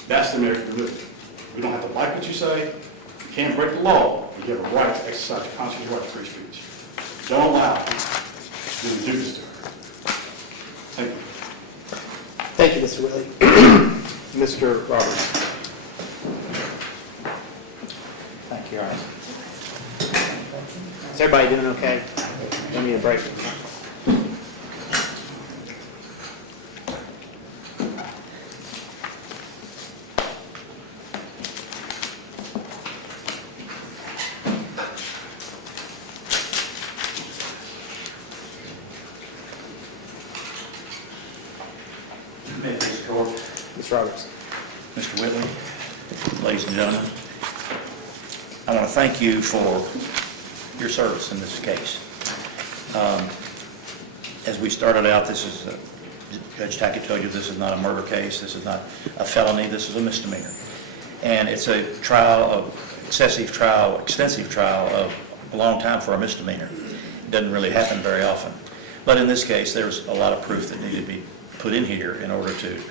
That's the America we live in. We don't have to like what you say. You can't break the law, but you have a right to exercise your constitutional right to free speech. Don't allow them to do this to her. Thank you. Thank you, Mr. Whitley. Mr. Roberts. Thank you, Your Honor. Is everybody doing okay? Don't need a break. Ms. Roberts. Mr. Whitley, ladies and gentlemen, I want to thank you for your service in this case. As we started out, this is, Judge Tackett told you this is not a murder case, this is not a felony, this is a misdemeanor. And it's a trial, extensive trial of a long time for a misdemeanor. It doesn't really happen very often. But in this case, there's a lot of proof that needed to be put in here in order to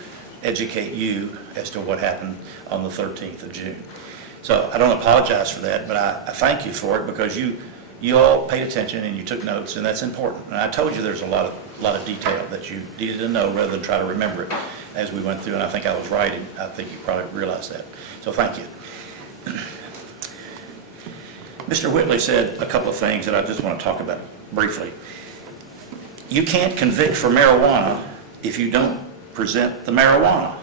educate you as to what happened on the 13th of June. So I don't apologize for that, but I thank you for it because you all paid attention and you took notes, and that's important. And I told you there's a lot of detail that you needed to know rather than try to remember it as we went through, and I think I was right, and I think you probably realized that. So thank you. Mr. Whitley said a couple of things that I just want to talk about briefly. You can't convict for marijuana if you don't present the marijuana.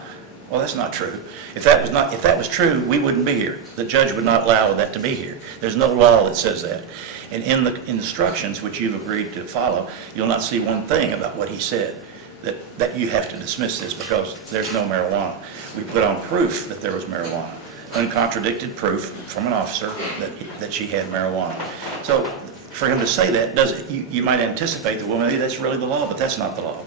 Well, that's not true. If that was true, we wouldn't be here. The judge would not allow that to be here. There's no law that says that. And in the instructions which you've agreed to follow, you'll not see one thing about what he said, that you have to dismiss this because there's no marijuana. We put on proof that there was marijuana, uncontradicted proof from an officer that she had marijuana. So for him to say that, you might anticipate that, well, maybe that's really the law, but that's not the law.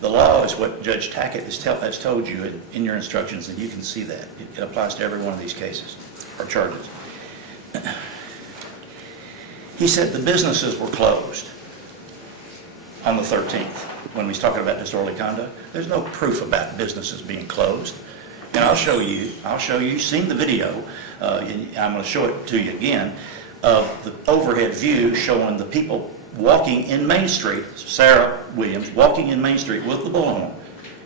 The law is what Judge Tackett has told you in your instructions, and you can see that. It applies to every one of these cases or charges. He said the businesses were closed on the 13th when he's talking about disorderly conduct. There's no proof about businesses being closed. And I'll show you, you've seen the video, and I'm going to show it to you again, of the overhead view showing the people walking in Main Street, Sarah Williams, walking in Main Street with the bullhorn.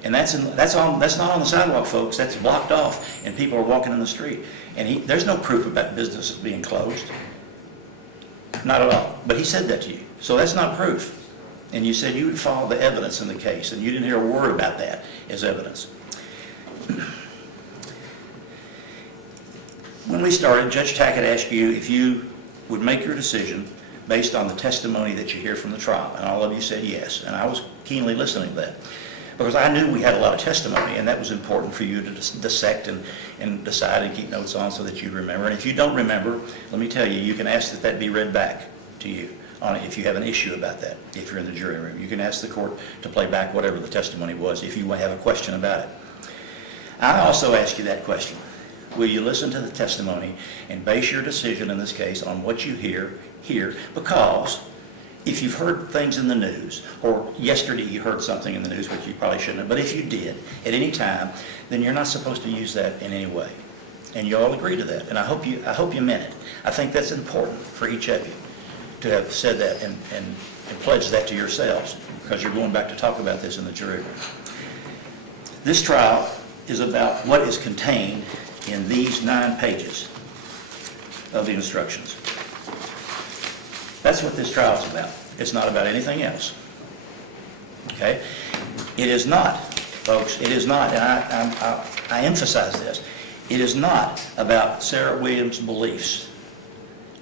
And that's not on the sidewalk, folks. That's blocked off, and people are walking in the street. And there's no proof about businesses being closed. Not at all. But he said that to you. So that's not proof. And you said you would follow the evidence in the case, and you didn't hear a word about that as evidence. When we started, Judge Tackett asked you if you would make your decision based on the testimony that you hear from the trial, and all of you said yes, and I was keenly listening to that. because I knew we had a lot of testimony, and that was important for you to dissect and decide and keep notes on so that you'd remember. And if you don't remember, let me tell you, you can ask that that be read back to you on it if you have an issue about that, if you're in the jury room. You can ask the court to play back whatever the testimony was if you have a question about it. I also ask you that question. Will you listen to the testimony and base your decision in this case on what you hear here? Because if you've heard things in the news, or yesterday you heard something in the news, which you probably shouldn't have, but if you did at any time, then you're not supposed to use that in any way. And you all agree to that, and I hope you meant it. I think that's important for each of you to have said that and pledged that to yourselves, because you're going back to talk about this in the jury room. This trial is about what is contained in these 9 pages of the instructions. That's what this trial is about. It's not about anything else. Okay? It is not, folks, it is not, and I emphasize this, it is not about Sarah Williams' beliefs.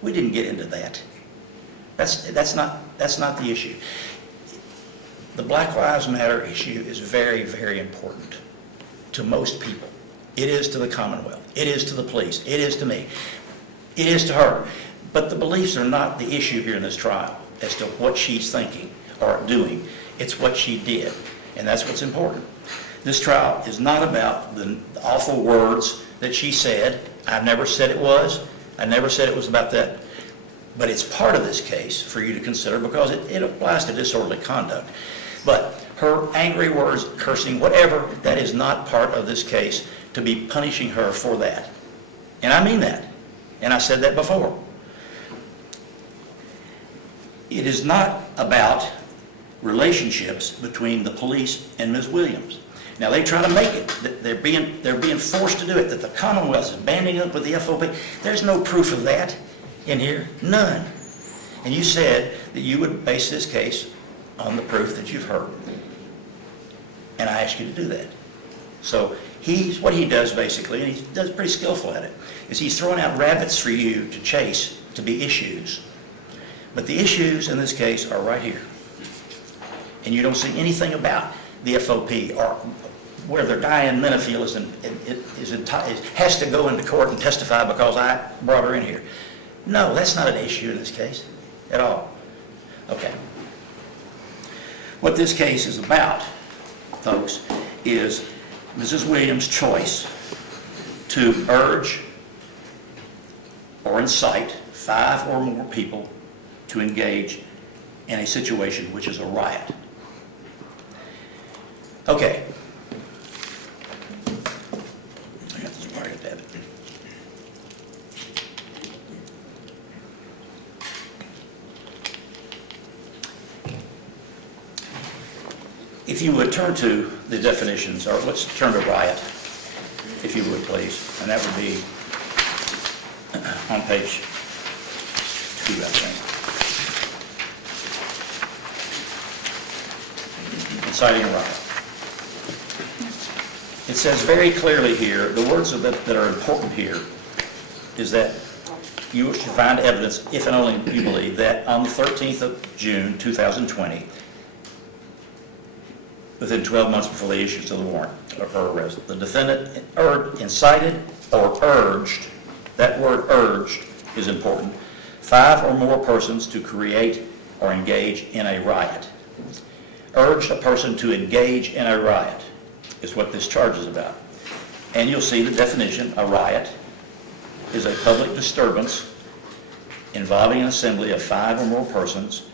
We didn't get into that. That's not the issue. The Black Lives Matter issue is very, very important to most people. It is to the Commonwealth. It is to the police. It is to me. It is to her. But the beliefs are not the issue here in this trial as to what she's thinking or doing. It's what she did, and that's what's important. This trial is not about the awful words that she said. I've never said it was. I never said it was about that. But it's part of this case for you to consider because it applies to disorderly conduct. But her angry words, cursing, whatever, that is not part of this case to be punishing her for that. And I mean that. And I said that before. It is not about relationships between the police and Ms. Williams. Now they try to make it that they're being forced to do it, that the Commonwealth is banding up with the FOP. There's no proof of that in here, none. And you said that you would base this case on the proof that you've heard. And I asked you to do that. So what he does basically, and he does pretty skillful at it, is he's throwing out rabbits for you to chase to be issues. But the issues in this case are right here. And you don't see anything about the FOP or whether Diane Minifield has to go into court and testify because I brought her in here. No, that's not an issue in this case at all. Okay. What this case is about, folks, is Mrs. Williams' choice to urge or incite 5 or more people to engage in a situation which is a riot. Okay. I got this wire tab. If you would turn to the definitions, or let's turn to riot, if you would please, and that would be on page 2, I think. Inciting a riot. It says very clearly here, the words that are important here is that you should find evidence, if and only you believe, that on the 13th of June, 2020, within 12 months before the issuance of the warrant of her arrest, the defendant incited or urged, that word urged is important, 5 or more persons to create or engage in a riot. Urged a person to engage in a riot is what this charge is about. And you'll see the definition, a riot is a public disturbance involving an assembly of 5 or more persons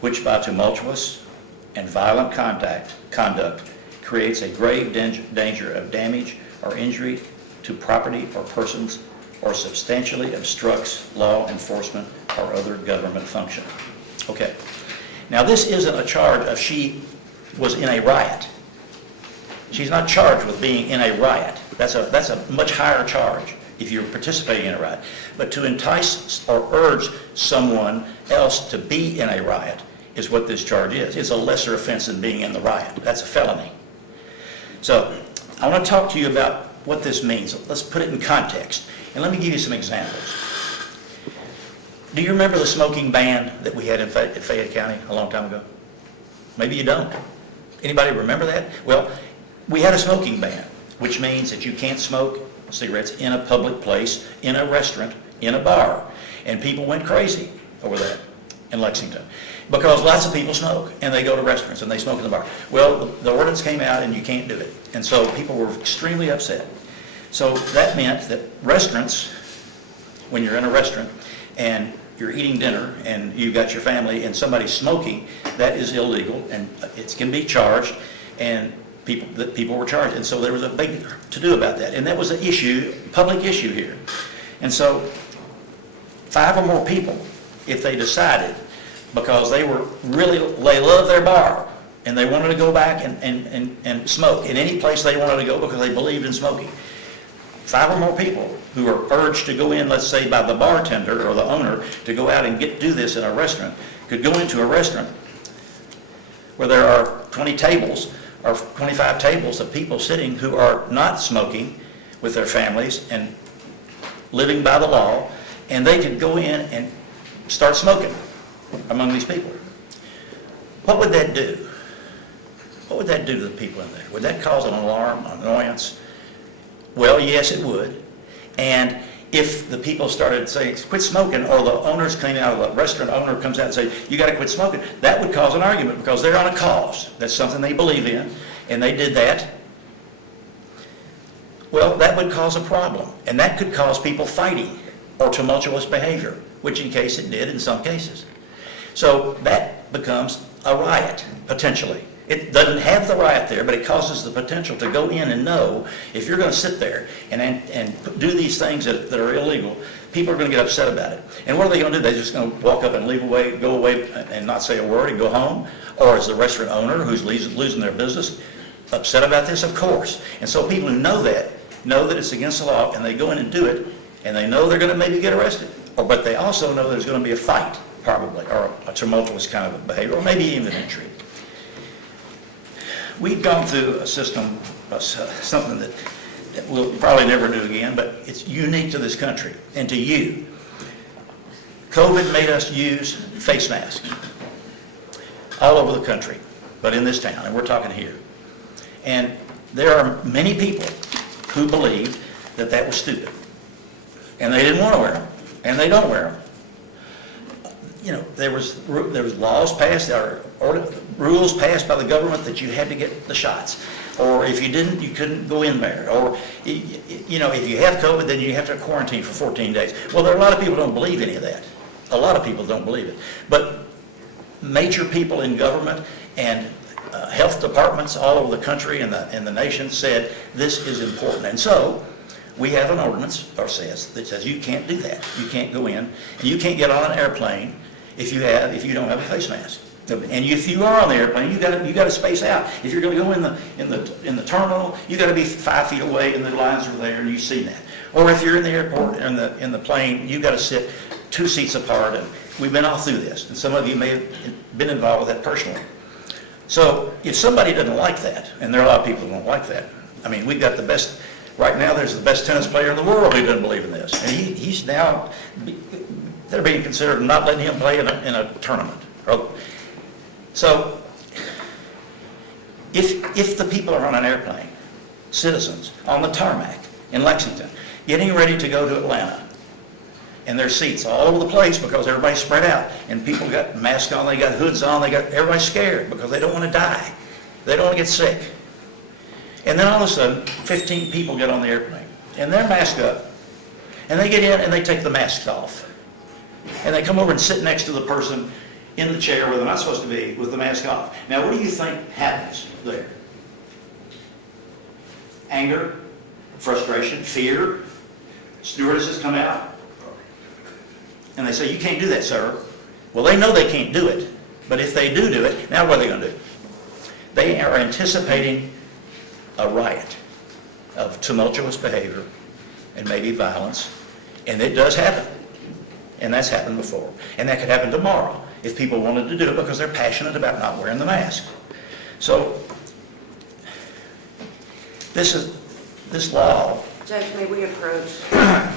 which by tumultuous and violent conduct creates a grave danger of damage or injury to property or persons or substantially obstructs law enforcement or other government function. Okay. Now this isn't a charge of she was in a riot. She's not charged with being in a riot. That's a much higher charge if you're participating in a riot. But to entice or urge someone else to be in a riot is what this charge is. It's a lesser offense than being in the riot. That's a felony. So I want to talk to you about what this means. Let's put it in context. And let me give you some examples. Do you remember the smoking ban that we had in Fayette County a long time ago? Maybe you don't. Anybody remember that? Well, we had a smoking ban, which means that you can't smoke cigarettes in a public place, in a restaurant, in a bar. And people went crazy over that in Lexington because lots of people smoke and they go to restaurants and they smoke in the bar. Well, the ordinance came out and you can't do it. And so people were extremely upset. So that meant that restaurants, when you're in a restaurant and you're eating dinner and you've got your family and somebody's smoking, that is illegal and it can be charged, and people were charged. And so there was a big to-do about that. And that was an issue, public issue here. And so 5 or more people, if they decided, because they loved their bar and they wanted to go back and smoke in any place they wanted to go because they believed in smoking. 5 or more people who are urged to go in, let's say by the bartender or the owner, to go out and do this in a restaurant, could go into a restaurant where there are 20 tables or 25 tables of people sitting who are not smoking with their families and living by the law, and they could go in and start smoking among these people. What would that do? What would that do to the people in there? Would that cause an alarm, an annoyance? Well, yes, it would. And if the people started saying, quit smoking, or the owners came out, of the restaurant owner comes out and say, you got to quit smoking, that would cause an argument because they're on a cause. That's something they believe in, and they did that. Well, that would cause a problem, and that could cause people fighting or tumultuous behavior, which in case it did in some cases. So that becomes a riot, potentially. It doesn't have the riot there, but it causes the potential to go in and know if you're going to sit there and do these things that are illegal, people are going to get upset about it. And what are they going to do? They're just going to walk up and go away and not say a word and go home? Or is the restaurant owner who's losing their business upset about this? Of course. And so people who know that it's against the law, and they go in and do it, and they know they're going to maybe get arrested. But they also know there's going to be a fight, probably, or a tumultuous kind of behavior, or maybe even an injury. We've gone through a system, something that we'll probably never do again, but it's unique to this country and to you. COVID made us use face masks all over the country, but in this town, and we're talking here. And there are many people who believed that that was stupid, and they didn't want to wear them, and they don't wear them. You know, there was laws passed, or rules passed by the government that you had to get the shots. Or if you didn't, you couldn't go in there. Or, you know, if you have COVID, then you have to quarantine for 14 days. Well, there are a lot of people who don't believe any of that. A lot of people don't believe it. But major people in government and health departments all over the country and the nation said this is important. And so we have an ordinance that says you can't do that. You can't go in, and you can't get on an airplane if you don't have a face mask. And if you are on the airplane, you got to space out. If you're going to go in the terminal, you got to be 5 feet away, and the lines are there, and you've seen that. Or if you're in the airport in the plane, you got to sit 2 seats apart. And we've been all through this, and some of you may have been involved with that personally. So if somebody doesn't like that, and there are a lot of people who don't like that. I mean, we've got the best. Right now, there's the best tennis player in the world who doesn't believe in this, and he's now they're being considered not letting him play in a tournament. So, if the people are on an airplane, citizens, on the tarmac in Lexington, getting ready to go to Atlanta, and their seats all over the place because everybody's spread out, and people got masks on, they got hoods on, everybody's scared because they don't want to die. They don't want to get sick. And then all of a sudden, 15 people get on the airplane, and they're masked up, and they get in and they take the masks off. And they come over and sit next to the person in the chair where they're not supposed to be with the mask off. Now, what do you think happens there? Anger, frustration, fear. Stewardesses come out, and they say, you can't do that, sir. Well, they know they can't do it, but if they do it, now what are they going to do? They are anticipating a riot of tumultuous behavior and maybe violence, and it does happen. And that's happened before. And that could happen tomorrow if people wanted to do it because they're passionate about not wearing the mask. So this law. Judge, may we approach? I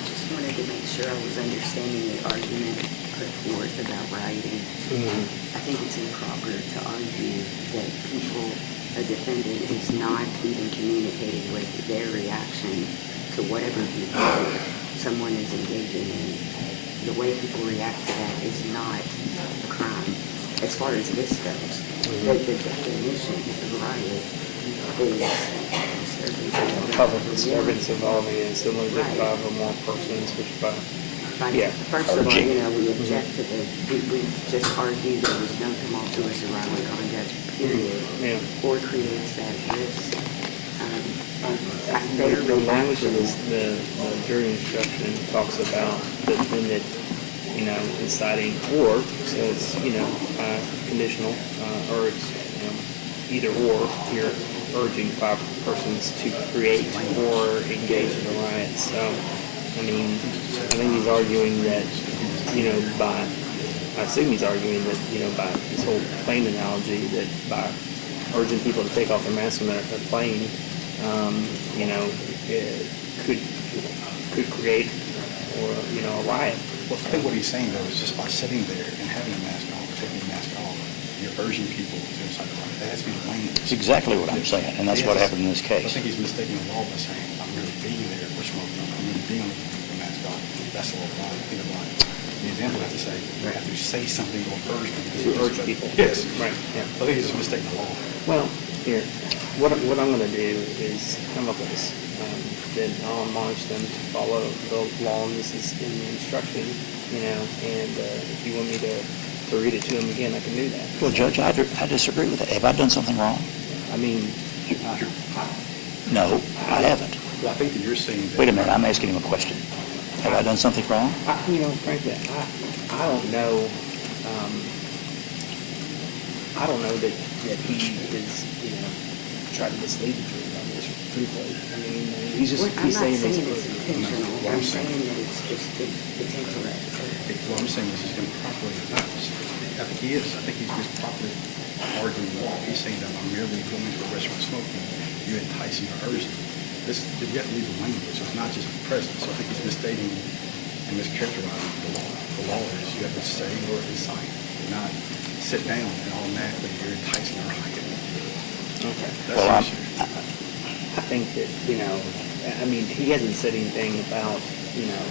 just wanted to make sure I was understanding the argument put forth about rioting, I think it's improper to argue that a defendant is not even communicating with their reaction to whatever behavior someone is engaging in. The way people react to that is not a crime, as far as this goes. The definition of riot is Public disturbance involving a similar to Right. 5 or more persons, which by, Yeah. First of all, Urging. we object to we just argue there was no tumultuous or violent conduct, period, yeah. or creates that risk. The language of this, the jury instruction talks about the defendant, inciting, or, so it's, conditional, or it's, either or, you're urging 5 persons to create or engage in a riot. So, I think he's arguing that, I assume he's arguing that, by this whole plane analogy, that by urging people to take off their masks when they're playing, it could create or, a riot. Well, I think what he's saying though is just by sitting there and having a mask on, taking a mask off, you're urging people to incite a riot. That has to be the language. That's exactly what I'm saying, and that's what Yes. happened in this I case. think he's mistaking the law by saying, I'm really being there, we're smoking, I'm really being with a mask on. That's the law, I think of riot. The example have to say, you have to say something to urge people. To urge people. Yes. Right, yeah. I think he's just mistaking the law. Well, here, what I'm gonna do is come up with this, then I'll admonish them to follow the law, and this is in the instruction, and if you want me to read it to them again, I can do that. Well, Judge, I disagree with that. Have I done something wrong? I mean, No, I haven't. Well, I think that you're saying that. Wait a minute, I'm asking him a question. Have I done something wrong? frankly, I don't know, I don't know that he is, trying to mislead the jury on this, truthfully. He's I'm not saying saying this. it's intentional, What I'm I'm saying saying- that it's incorrect. What I'm saying is he's improperly, I think he is, I think he's just properly arguing the law. He's saying that I'm merely going to a restaurant smoking, you're enticing or urging. You have to use the language, so it's not just present. So I think he's misstating and mischaracterizing the law. The law is you have to say or incite, not sit down and automatically you're enticing or hiking. Okay. That's Well, the issue. I think that, he hasn't said anything about,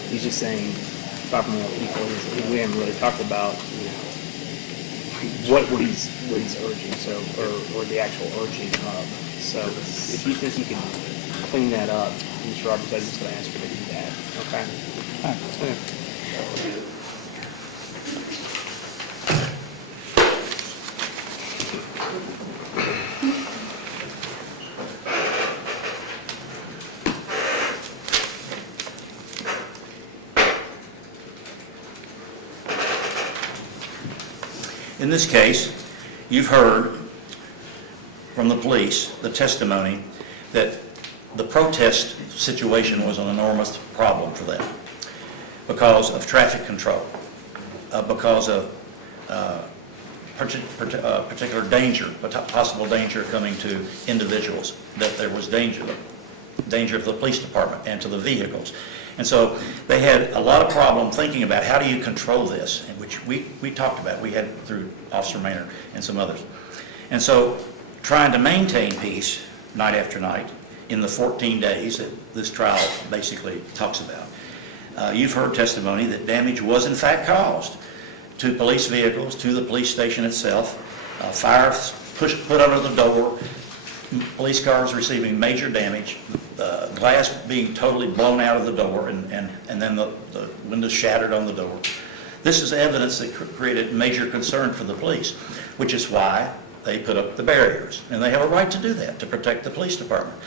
he's just saying 5 or more people. We haven't really talked about, what he's urging, so, or the actual urging of. So if you think you can clean that up, Mr. Roberts, I'm just going to ask you to do that, okay? Okay. In this case, you've heard from the police the testimony that the protest situation was an enormous problem for them because of traffic control, because of particular danger, possible danger coming to individuals, that there was danger to the police department and to the vehicles. And so they had a lot of problem thinking about how do you control this, which we talked about. We had through Officer Maynard and some others. And so trying to maintain peace night after night in the 14 days that this trial basically talks about. You've heard testimony that damage was in fact caused to police vehicles, to the police station itself, fires put under the door, police cars receiving major damage, glass being totally blown out of the door, and then the windows shattered on the door. This is evidence that created major concern for the police, which is why they put up the barriers. And they have a right to do that, to protect the police department.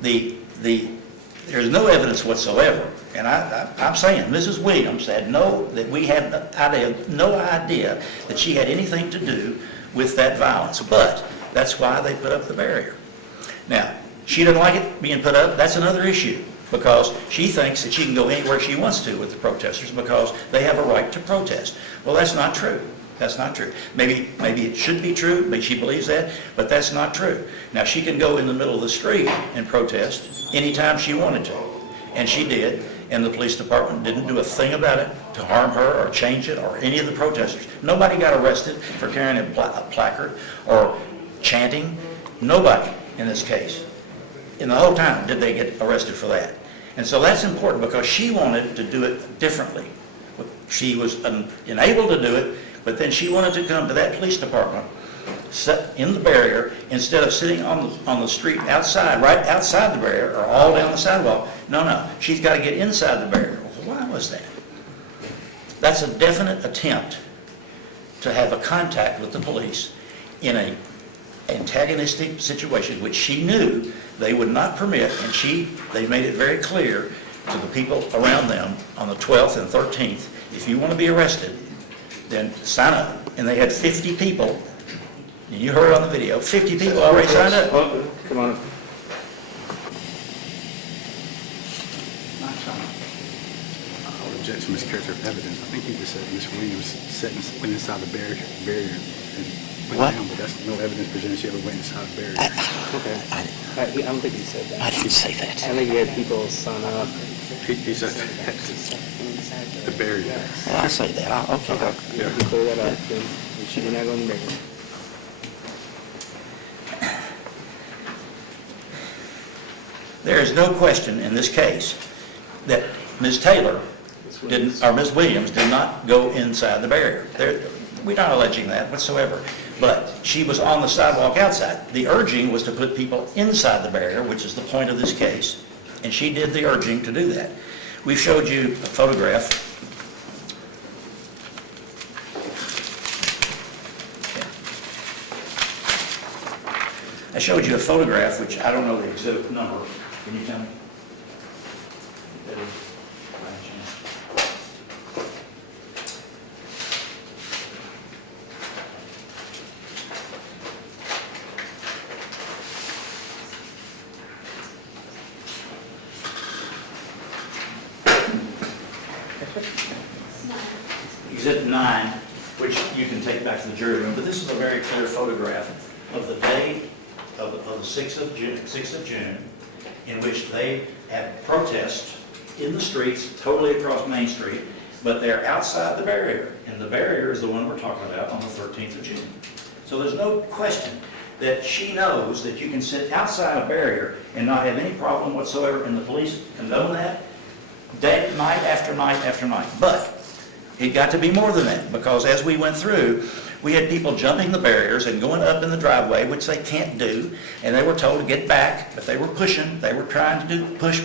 There's no evidence whatsoever, and I'm saying Mrs. Williams had no idea that she had anything to do with that violence, but that's why they put up the barrier. Now, she doesn't like it being put up. That's another issue, because she thinks that she can go anywhere she wants to with the protesters because they have a right to protest. Well, that's not true. That's not true. Maybe it should be true, maybe she believes that, but that's not true. Now, she can go in the middle of the street and protest anytime she wanted to, and she did, and the police department didn't do a thing about it to harm her or change it or any of the protesters. Nobody got arrested for carrying a placard or chanting. Nobody in this case. In the whole time did they get arrested for that. And so that's important because she wanted to do it differently. She was unable to do it, but then she wanted to come to that police department, sit in the barrier, instead of sitting on the street outside, right outside the barrier, or all down the sidewalk. No, she's got to get inside the barrier. Well, why was that? That's a definite attempt to have a contact with the police in an antagonistic situation, which she knew they would not permit, and they made it very clear to the people around them on the 12th and 13th, if you want to be arrested, then sign up. And they had 50 people, and you heard on the video, 50 people already signed up. Come on. I would object to mischaracter of evidence. I think he just said Ms. Williams went inside the barrier and went What? down, but that's no evidence presented she ever went inside the barrier. Okay. I don't think he said that. I didn't say that. I think he had people sign up. He said that the barrier. Well, I'll say that. Okay. Yeah. You clear that up, then she did not go in the barrier. There is no question in this case that Ms. Taylor didn't, or Ms. Williams did not go inside the barrier. We're not alleging that whatsoever. But she was on the sidewalk outside. The urging was to put people inside the barrier, which is the point of this case. And she did the urging to do that. We've showed you a photograph. I showed you a photograph, which I don't know the exhibit number. Can you tell me? Exhibit 9, which you can take back to the jury room, but this is a very clear photograph of the day of the 6th of June, in which they had protests in the streets, totally across Main Street, but they're outside the barrier, and the barrier is the one we're talking about on the 13th of June. So there's no question that she knows that you can sit outside a barrier and not have any problem whatsoever, and the police condone that night after night after night. But it got to be more than that, because as we went through, we had people jumping the barriers and going up in the driveway, which they can't do, and they were told to get back, but they were pushing, they were trying to do push,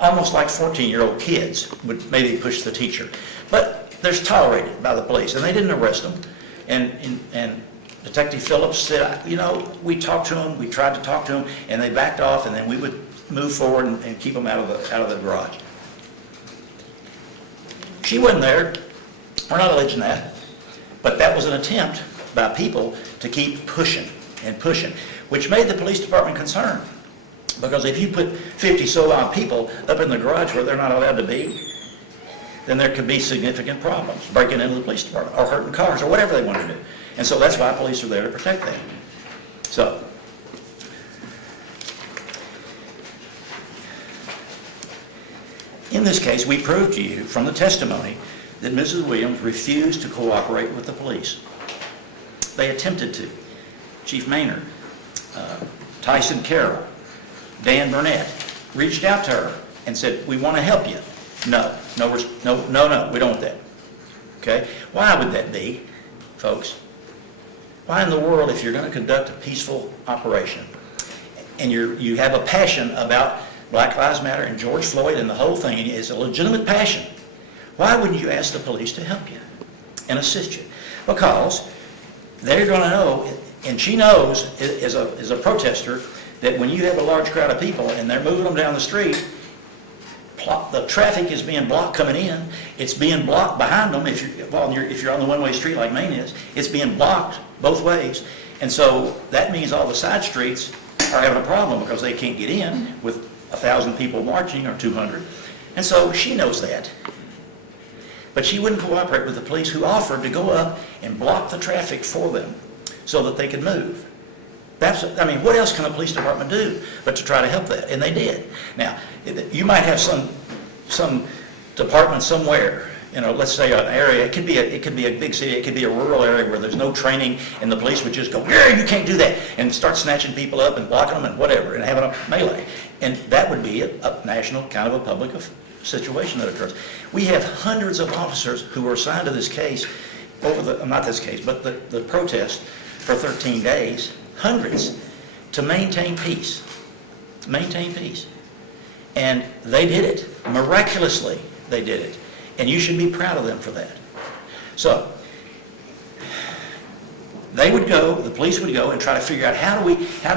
almost like 14-year-old kids would maybe push the teacher. But they're tolerated by the police, and they didn't arrest them. And Detective Phillips said, you know, we talked to them, we tried to talk to them, and they backed off, and then we would move forward and keep them out of the garage. She wasn't there. We're not alleging that. But that was an attempt by people to keep pushing and pushing, which made the police department concerned. Because if you put 50 so-odd people up in the garage where they're not allowed to be, then there could be significant problems, breaking into the police department or hurting cars or whatever they want to do. And so that's why police are there to protect them. So, in this case, we proved to you from the testimony that Mrs. Williams refused to cooperate with the police. They attempted to. Chief Maynard, Tyson Carroll, Dan Burnett reached out to her and said, we want to help you. No, we don't want that. Okay? Why would that be, folks? Why in the world, if you're going to conduct a peaceful operation and you have a passion about Black Lives Matter and George Floyd and the whole thing, and it's a legitimate passion, why wouldn't you ask the police to help you and assist you? Because they're going to know, and she knows as a protester, that when you have a large crowd of people and they're moving them down the street, the traffic is being blocked coming in. It's being blocked behind them if you're on the one-way street like Main is. It's being blocked both ways. And so that means all the side streets are having a problem because they can't get in with 1,000 people marching or 200. And so she knows that. But she wouldn't cooperate with the police, who offered to go up and block the traffic for them so that they could move. What else can a police department do but to try to help that? And they did. Now, you might have some some department somewhere, let's say an area, it could be a big city, it could be a rural area where there's no training, and the police would just go, yeah, you can't do that, and start snatching people up and blocking them and whatever, and having a melee. And that would be a national kind of a public situation that occurs. We have hundreds of officers who were assigned to this case not this case, but the protest for 13 days, hundreds, to maintain peace. Maintain peace. And they did it. Miraculously, they did it. And you should be proud of them for that. So, the police would go and try to figure out how do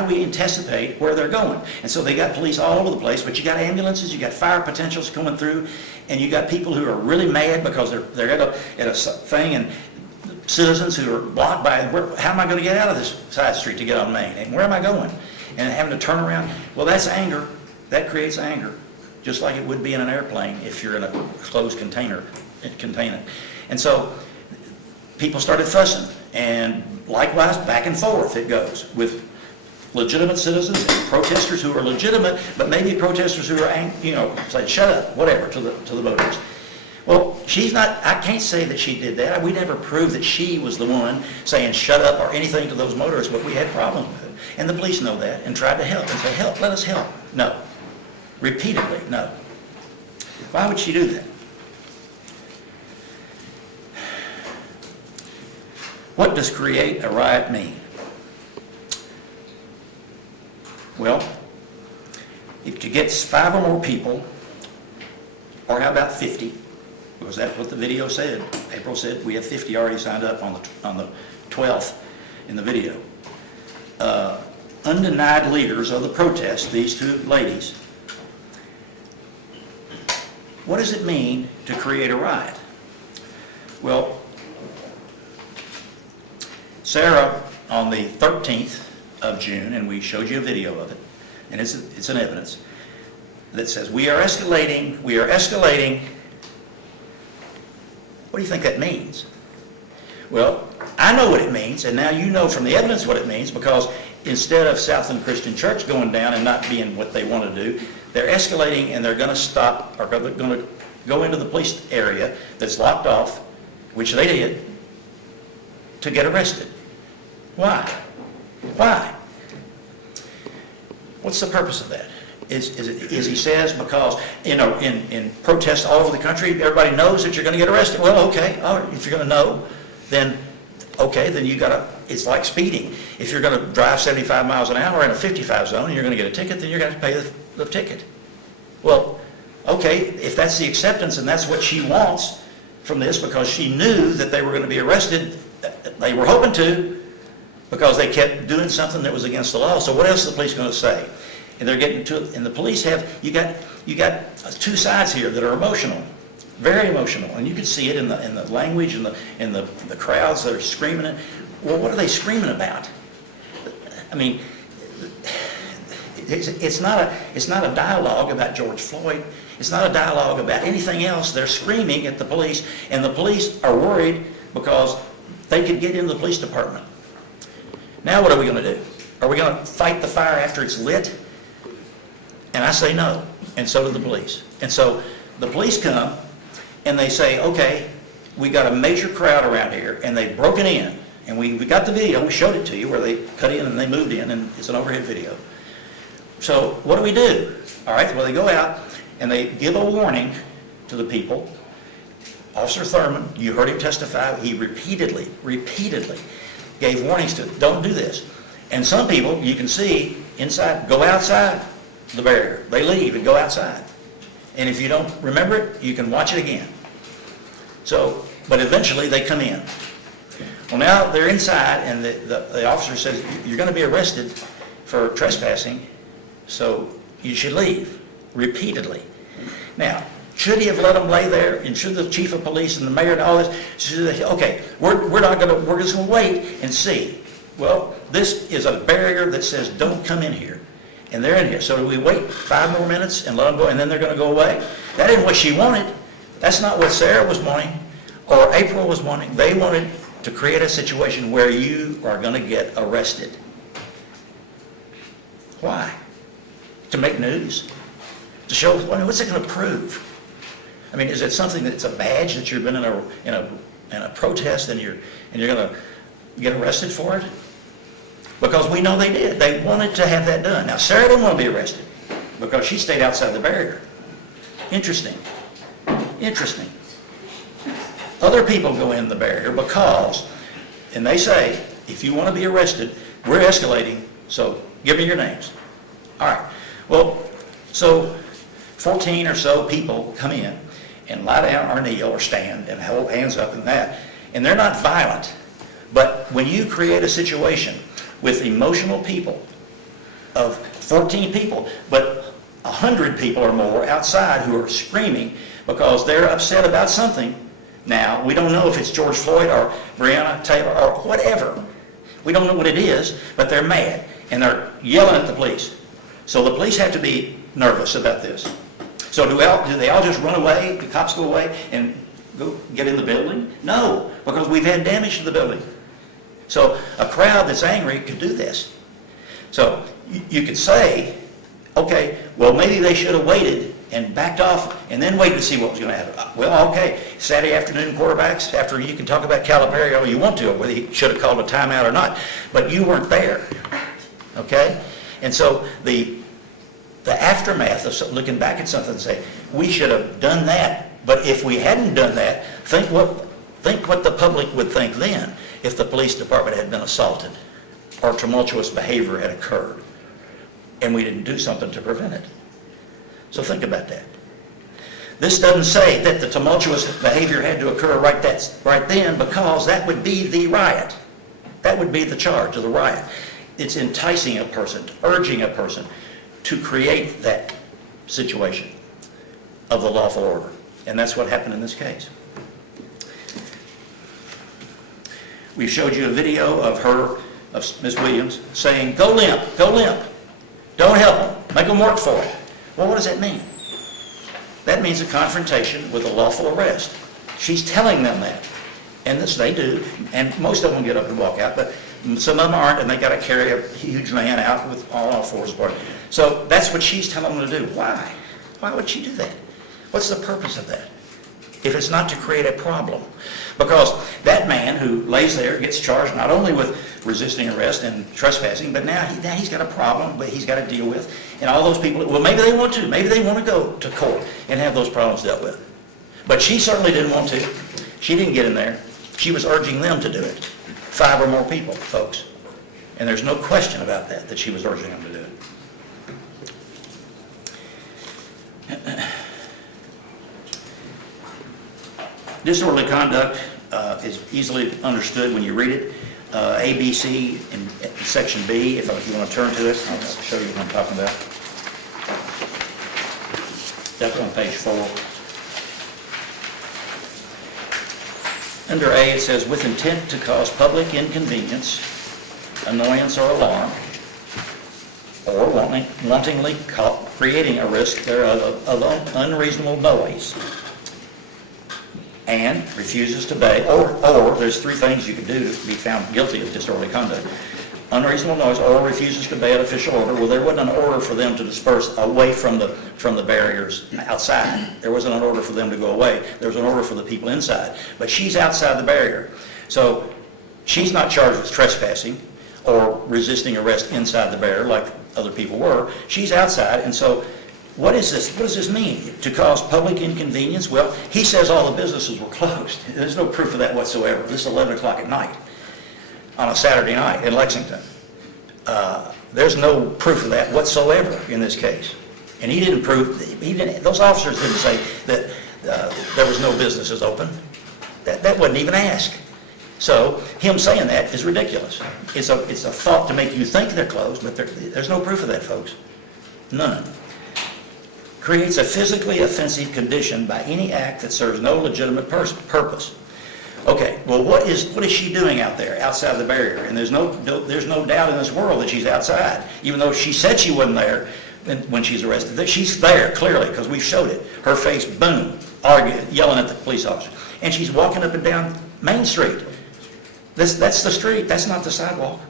we anticipate where they're going. And so they got police all over the place, but you got ambulances, you got fire potentials coming through, and you got people who are really mad because they're at a thing, and citizens who are blocked by, how am I going to get out of this side street to get on Main? And where am I going? And having to turn around. Well, that's anger. That creates anger, just like it would be in an airplane if you're in a closed container. And so people started fussing, and likewise, back and forth it goes with legitimate citizens and protesters who are legitimate, but maybe protesters who are, say, shut up, whatever, to the voters. Well, I can't say that she did that. We never proved that she was the one saying shut up or anything to those motorists, but we had problems with it. And the police know that and tried to help and say, help, let us help. No. Repeatedly, no. Why would she do that? What does create a riot mean? Well, if you get 5 or more people, or how about 50? Because that's what the video said. April said we have 50 already signed up on the 12th in the video. Undenied leaders of the protest, these 2 ladies. What does it mean to create a riot? Well, Sarah, on the 13th of June, and we showed you a video of it, and it's an evidence, that says, we are escalating. What do you think that means? Well, I know what it means, and now you know from the evidence what it means, because instead of Southland Christian Church going down and not being what they want to do, they're escalating, and they're going to stop, or they're going to go into the police area that's locked off, which they did, to get arrested. Why? Why? What's the purpose of that? Is he says because, in protests all over the country, everybody knows that you're going to get arrested. Well, okay, all right, if you're going to know, then you got to, it's like speeding. If you're going to drive 75 miles an hour in a 55 zone and you're going to get a ticket, then you're going to pay the ticket. Well, okay, if that's the acceptance and that's what she wants from this, because she knew that they were going to be arrested, they were hoping to, because they kept doing something that was against the law. So what else are the police going to say? And they're getting to it, and the police you got 2 sides here that are emotional, very emotional, and you can see it in the language and the crowds that are screaming it. Well, what are they screaming about? I mean, it's not a dialogue about George Floyd. It's not a dialogue about anything else. They're screaming at the police, and the police are worried because they could get into the police department. Now what are we going to do? Are we going to fight the fire after it's lit? And I say no, and so do the police. And so the police come, and they say, okay, we got a major crowd around here, and they've broken in. And we got the video, we showed it to you, where they cut in and they moved in, and it's an overhead video. So what do? All right, well, they go out, and they give a warning to the people. Officer Thurman, you heard him testify, he repeatedly gave warnings to, don't do this. And some people, you can see inside, go outside the barrier. They leave and go outside. And if you don't remember it, you can watch it again. So, but eventually they come in. Well, now they're inside, and the officer says, you're going to be arrested for trespassing, so you should leave, repeatedly. Now, should he have let them lay there, and should the chief of police and the mayor and all this, should they, okay, we're just going to wait and see. Well, this is a barrier that says don't come in here. And they're in here. So do we wait 5 more minutes and let them go, and then they're going to go away? That isn't what she wanted. That's not what Sarah was wanting or April was wanting. They wanted to create a situation where you are going to get arrested. Why? To make news? To show, what's it going to prove? I mean, is it something that's a badge that you've been in a protest and you're going to get arrested for it? Because we know they did. They wanted to have that done. Now, Sarah didn't want to be arrested because she stayed outside the barrier. Interesting. Interesting. Other people go in the barrier because, and they say, if you want to be arrested, we're escalating, so give me your names. All right. Well, so 14 or so people come in and lie down or kneel or stand and hold hands up and that, and they're not violent. But when you create a situation with emotional people of 14 people, but 100 people or more outside who are screaming because they're upset about something. Now, we don't know if it's George Floyd or Breonna Taylor or whatever. We don't know what it is, but they're mad and they're yelling at the police. So the police have to be nervous about this. So do they all just run away, the cops go away and go get in the building? No, because we've had damage to the building. So a crowd that's angry could do this. So you could say, okay, well, maybe they should have waited and backed off and then waited to see what was going to happen. Well, okay, Saturday afternoon quarterbacks, after you can talk about Calipari all you want to, whether he should have called a timeout or not, but you weren't there, okay? And so the aftermath of looking back at something and say, we should have done that, but if we hadn't done that, think what the public would think then if the police department had been assaulted or tumultuous behavior had occurred and we didn't do something to prevent it. So think about that. This doesn't say that the tumultuous behavior had to occur right then, because that would be the riot. That would be the charge of the riot. It's enticing a person, urging a person to create that situation of the lawful order. And that's what happened in this case. We showed you a video of Ms. Williams, saying, go limp, don't help them, make them work for it. Well, what does that mean? That means a confrontation with a lawful arrest. She's telling them that. And this they do, and most of them get up and walk out, but some of them aren't, and they got to carry a huge man out with all fours apart. So that's what she's telling them to do. Why? Why would she do that? What's the purpose of that? If it's not to create a problem. Because that man who lays there gets charged not only with resisting arrest and trespassing, but now he's got a problem that he's got to deal with. And all those people, well, maybe they want to. Maybe they want to go to court and have those problems dealt with. But she certainly didn't want to. She didn't get in there. She was urging them to do it. 5 or more people, folks. And there's no question about that she was urging them to do it. Disorderly conduct is easily understood when you read it. A, B, C, and Section B, if you want to turn to it, I'll show you what I'm talking about. That's on page 4. Under A, it says, with intent to cause public inconvenience, annoyance, or alarm, or wantingly creating a risk thereof of unreasonable noise, and refuses to obey, or there's 3 things you can do to be found guilty of disorderly conduct. Unreasonable noise, or refuses to obey an official order. Well, there wasn't an order for them to disperse away from the barriers outside. There wasn't an order for them to go away. There was an order for the people inside. But she's outside the barrier. So she's not charged with trespassing or resisting arrest inside the barrier like other people were. She's outside, and so what is this? What does this mean? To cause public inconvenience? Well, he says all the businesses were closed. There's no proof of that whatsoever. This is 11 o'clock at night on a Saturday night in Lexington. There's no proof of that whatsoever in this case. And he didn't prove, those officers didn't say that there was no businesses open. That wasn't even asked. So him saying that is ridiculous. It's a thought to make you think they're closed, but there's no proof of that, folks. None. Creates a physically offensive condition by any act that serves no legitimate purpose. Okay, well, what is she doing out there, outside the barrier? And there's no doubt in this world that she's outside, even though she said she wasn't there when she's arrested. She's there, clearly, because we showed it. Her face, boom, arguing, yelling at the police officer. And she's walking up and down Main Street. That's the street, that's not the sidewalk.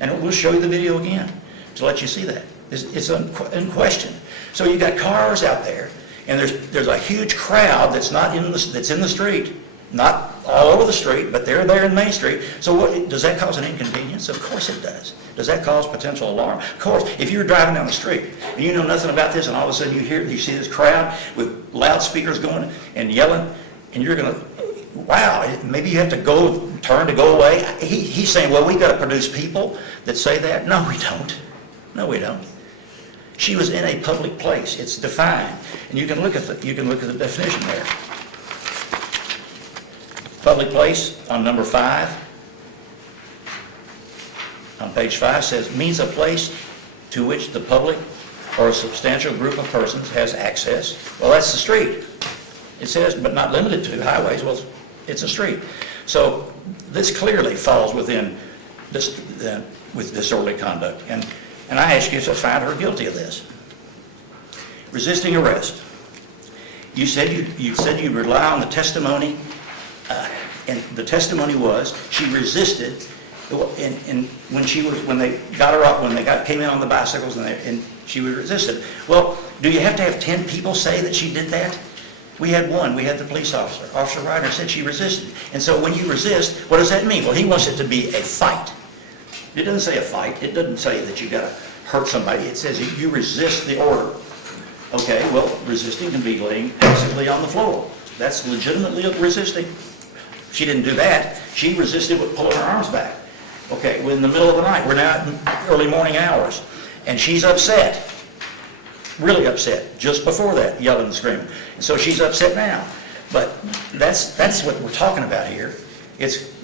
And we'll show you the video again to let you see that. It's in question. So you got cars out there, and there's a huge crowd that's that's in the street, not all over the street, but they're there in Main Street. So does that cause an inconvenience? Of course it does. Does that cause potential alarm? Of course. If you're driving down the street and you know nothing about this, and all of a sudden you see this crowd with loudspeakers going and yelling, and you're going to, wow, maybe you have to turn to go away. He's saying, well, we've got to produce people that say that. No, we don't. No, we don't. She was in a public place. It's defined, and you can look at the definition there. Public place on number 5, on page 5, says means a place to which the public or a substantial group of persons has access. Well, that's the street. It says, but not limited to highways. Well, it's a street. So this clearly falls within this with disorderly conduct. And I ask you to find her guilty of this. Resisting arrest. You said you rely on the testimony, and the testimony was she resisted. And when they got her up, came in on the bicycles, and she resisted. Well, do you have to have 10 people say that she did that? We had one. We had the police officer. Officer Ryder said she resisted. And so when you resist, what does that mean? Well, he wants it to be a fight. It doesn't say a fight. It doesn't say that you got to hurt somebody. It says you resist the order. Okay, well, resisting can be laying passively on the floor. That's legitimately resisting. She didn't do that. She resisted with pulling her arms back. Okay, we're in the middle of the night. We're now in early morning hours. And she's upset. Really upset. Just before that, yelling and screaming. And so she's upset now. But that's what we're talking about here.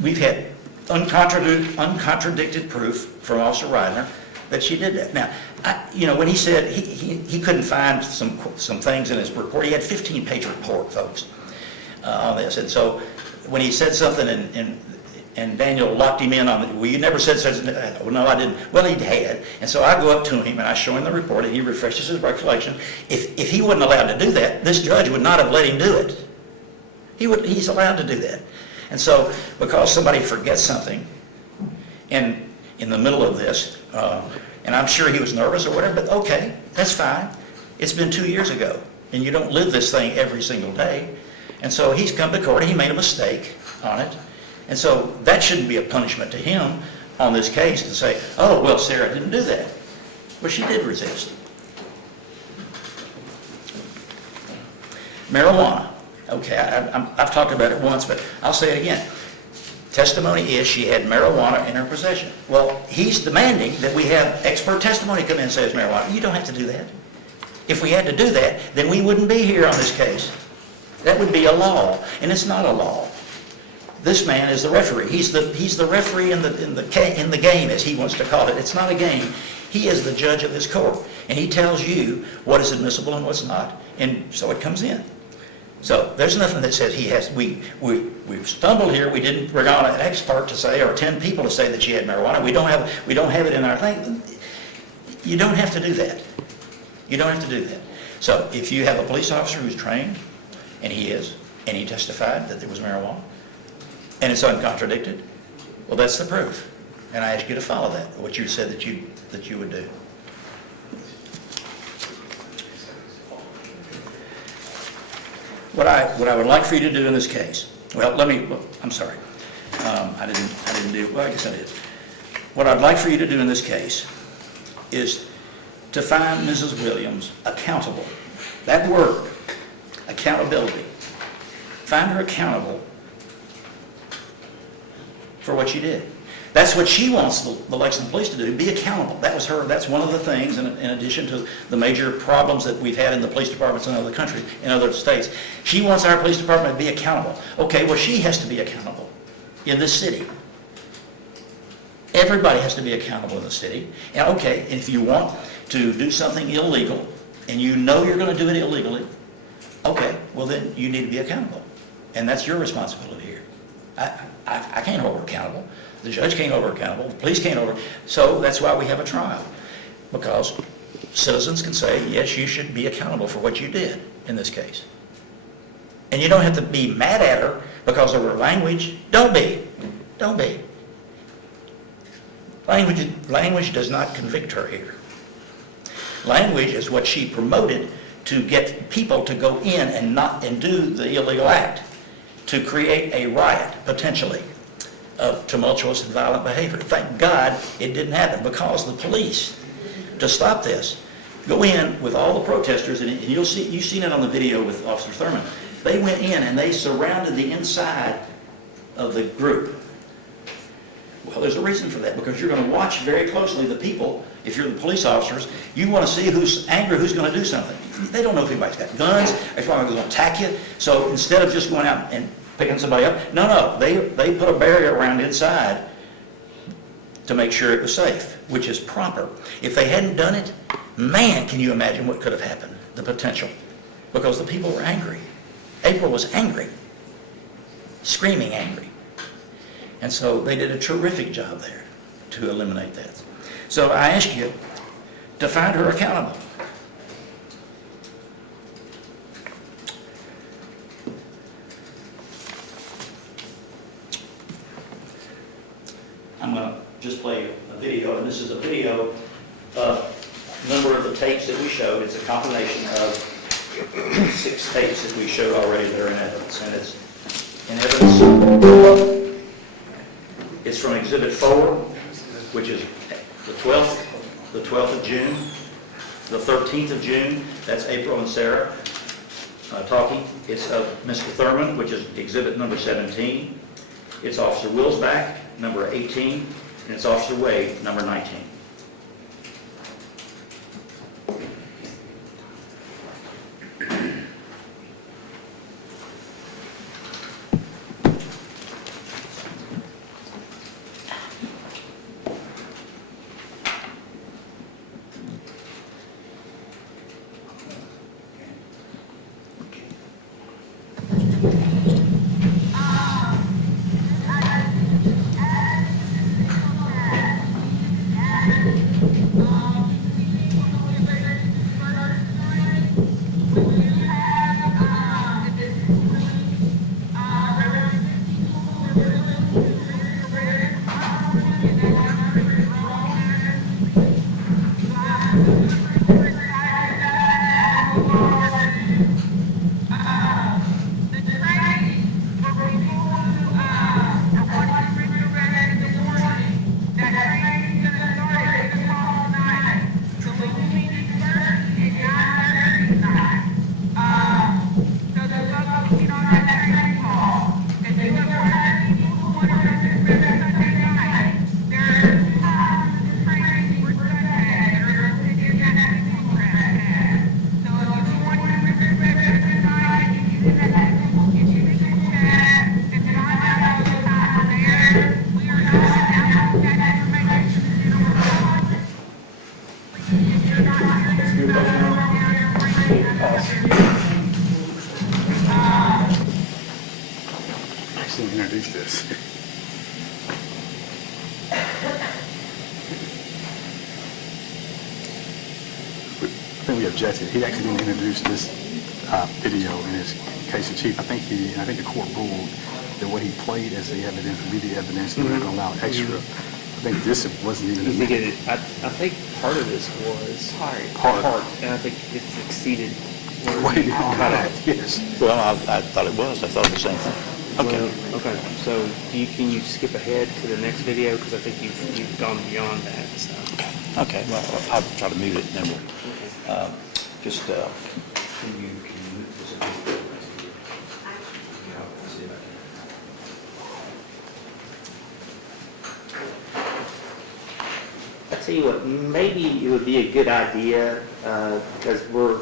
We've had uncontradicted proof from Officer Reidner that she did that. Now, when he said he couldn't find some things in his report, he had a 15-page report, folks, on this. And so when he said something and Daniel locked him in on it, well, you never said such. Well, no, I didn't. Well, he had. And so I go up to him and I show him the report and he refreshes his recollection. If he wasn't allowed to do that, this judge would not have let him do it. He's allowed to do that. And so because somebody forgets something and in the middle of this, and I'm sure he was nervous or whatever, but okay, that's fine. It's been 2 years ago and you don't live this thing every single day. And so he's come to court and he made a mistake on it. And so that shouldn't be a punishment to him on this case to say, oh, well, Sarah didn't do that. Well, she did resist. Marijuana. Okay, I've talked about it once, but I'll say it again. Testimony is she had marijuana in her possession. Well, he's demanding that we have expert testimony come in and say it's marijuana. You don't have to do that. If we had to do that, then we wouldn't be here on this case. That would be a law, and it's not a law. This man is the referee. He's the referee in the game, as he wants to call it. It's not a game. He is the judge of this court, and he tells you what is admissible and what's not, and so it comes in. So there's nothing that says he has. We've stumbled here. We're not an expert to say, or 10 people to say that she had marijuana. We don't have it in our thing. You don't have to do that. You don't have to do that. So if you have a police officer who's trained, and he is, and he testified that there was marijuana, and it's uncontradicted, well, that's the proof. And I ask you to follow that, what you said that you would do. What I would like for you to do in this case, I'm sorry. I didn't do, well, I guess I did. What I'd like for you to do in this case is to find Mrs. Williams accountable. That word, accountability. Find her accountable for what she did. That's what she wants the Lexington Police to do, be accountable. That's one of the things, in addition to the major problems that we've had in the police departments in other countries, in other states. She wants our police department to be accountable. Okay, well, she has to be accountable in this city. Everybody has to be accountable in the city. And okay, if you want to do something illegal, and you know you're going to do it illegally, okay, well then you need to be accountable. And that's your responsibility here. I can't hold her accountable. The judge can't hold her accountable. The police can't hold her. So that's why we have a trial. Because citizens can say, yes, you should be accountable for what you did in this case. And you don't have to be mad at her because of her language. Don't be. Don't be. Language does not convict her here. Language is what she promoted to get people to go in and do the illegal act, to create a riot, potentially, of tumultuous and violent behavior. Thank God it didn't happen, because the police, to stop this, go in with all the protesters, and you've seen it on the video with Officer Thurman. They went in and they surrounded the inside of the group. Well, there's a reason for that, because you're going to watch very closely the people. If you're the police officers, you want to see who's angry, who's going to do something. They don't know if anybody's got guns, if anybody's going to attack you. So instead of just going out and picking somebody up, no, they put a barrier around inside to make sure it was safe, which is proper. If they hadn't done it, man, can you imagine what could have happened, the potential, because the people were angry. April was angry, screaming angry. And so they did a terrific job there to eliminate that. So I ask you to find her accountable. I'm going to just play a video, and this is a video of a number of the tapes that we showed. It's a combination of 6 tapes that we showed already that are in evidence, and it's in evidence. It's from Exhibit 4, which is the 12th of June, the 13th of June, that's April and Sarah talking. It's of Mr. Thurman, which is Exhibit number 17. It's Officer Willsback, number 18, and it's Officer Wade, number 19. Introduce this. I think we objected. He actually didn't introduce this video in his case in chief. I think the court ruled that what he played as the evidence would be the evidence, and we're not going to allow extra. I think this wasn't even. I think part of this was Part. and I think it's exceeded. Way beyond that, yes. Well, I thought it was. I thought the same thing. Okay. Well, okay. So can you skip ahead to the next video, because I think you've gone beyond that. So. Okay, well, I'll try to mute it, and then we'll just, can you mute this? I tell you what, maybe it would be a good idea, because we're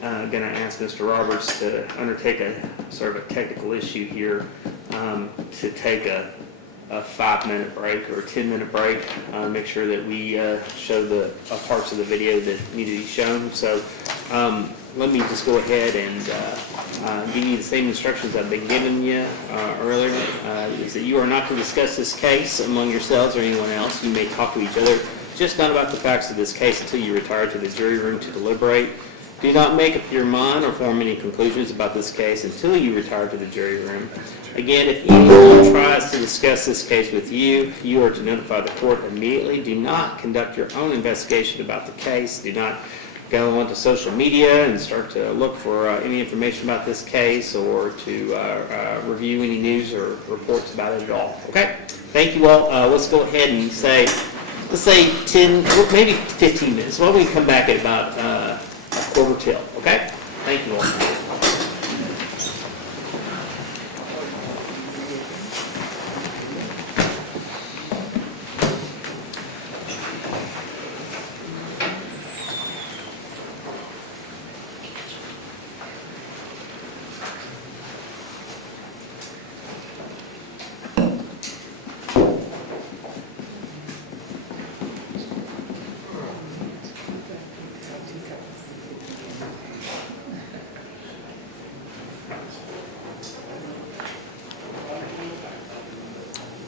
going to ask Mr. Roberts to undertake a sort of a technical issue here, to take a 5-minute break or a 10-minute break, make sure that we show the parts of the video that need to be shown. So let me just go ahead and give you the same instructions I've been giving you earlier, is that you are not to discuss this case among yourselves or anyone else. You may talk to each other, just not about the facts of this case, until you retire to the jury room to deliberate. Do not make up your mind or form any conclusions about this case until you retire to the jury room. Again, if anyone tries to discuss this case with you, you are to notify the court immediately. Do not conduct your own investigation about the case. Do not go onto social media and start to look for any information about this case or to review any news or reports about it at all. Okay? Thank you all. Let's go ahead and let's say 10, or maybe 15 minutes. Why don't we come back at about a quarter till, okay? Thank you all.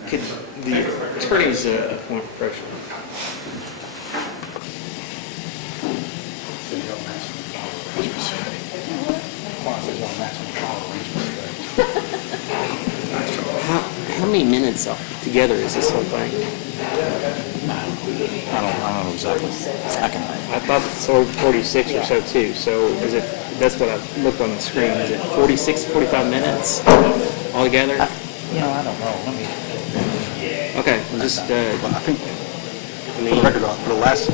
Could the attorney's point of pressure? How many minutes together is this whole thing? I don't know exactly. I thought it's sort of 46 or so too, so is it, that's what I looked on the screen, is it 46, 45 minutes altogether? I don't know. Let me. Okay, well, just, Well, I think, for the record, for the last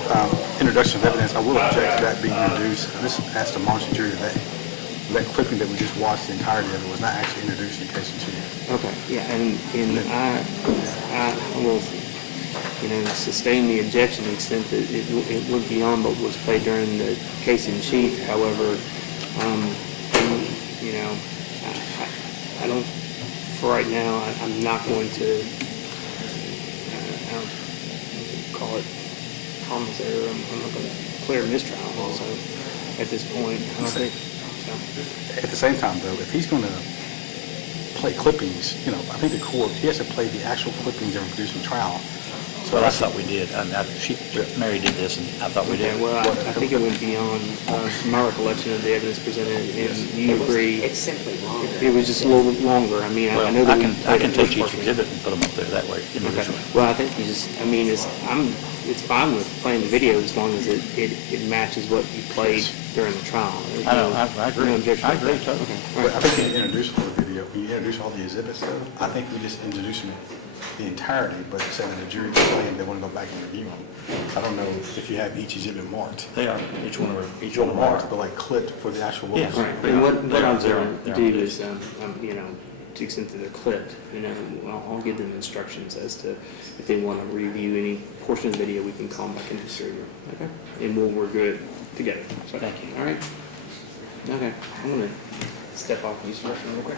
introduction of evidence, I will object to that being introduced. This asked the Marshal jury today. That clipping that we just watched, the entirety of it, was not actually introduced in case in chief. okay, yeah, and I will, sustain the objection to the extent that it went beyond what was played during the case in chief. However, I don't, for right now, I'm not going to, I don't call it harmless error. I'm not going to declare mistrial also at this point. I don't think, so. At the same time, though, if he's going to play clippings, I think the court, he has to play the actual clippings that were produced in trial. Well, I thought we did. Mary did this, and I thought we Okay, did. well, I think it went beyond my recollection of the evidence presented, and you agree. It's simply longer. It was just a little bit longer. I mean, I know Well, that I can take each exhibit and put them up there that way Okay. individually. Well, I think you just, it's fine with playing the video as long as it matches what you played during the trial. There's I know, no- I agree. no objection I to agree that. totally. Okay, all But right. I think you introduced all the video, you introduced all the exhibits, though. I think we just introduced them the entirety, but said that the jury can play them, they want to go back and review them. I don't know if you have each exhibit marked. They are, each one Marked, marked. but like clipped for the actual what Yeah. was- All right, and what I'm They're going on- to do is, to the extent that they're clipped, I'll give them instructions as to if they want to review any portion of the video, we can call them back into the studio. Okay? And we're good together. So, Thank you. All right? Okay, I'm going to step off and use the restroom real quick.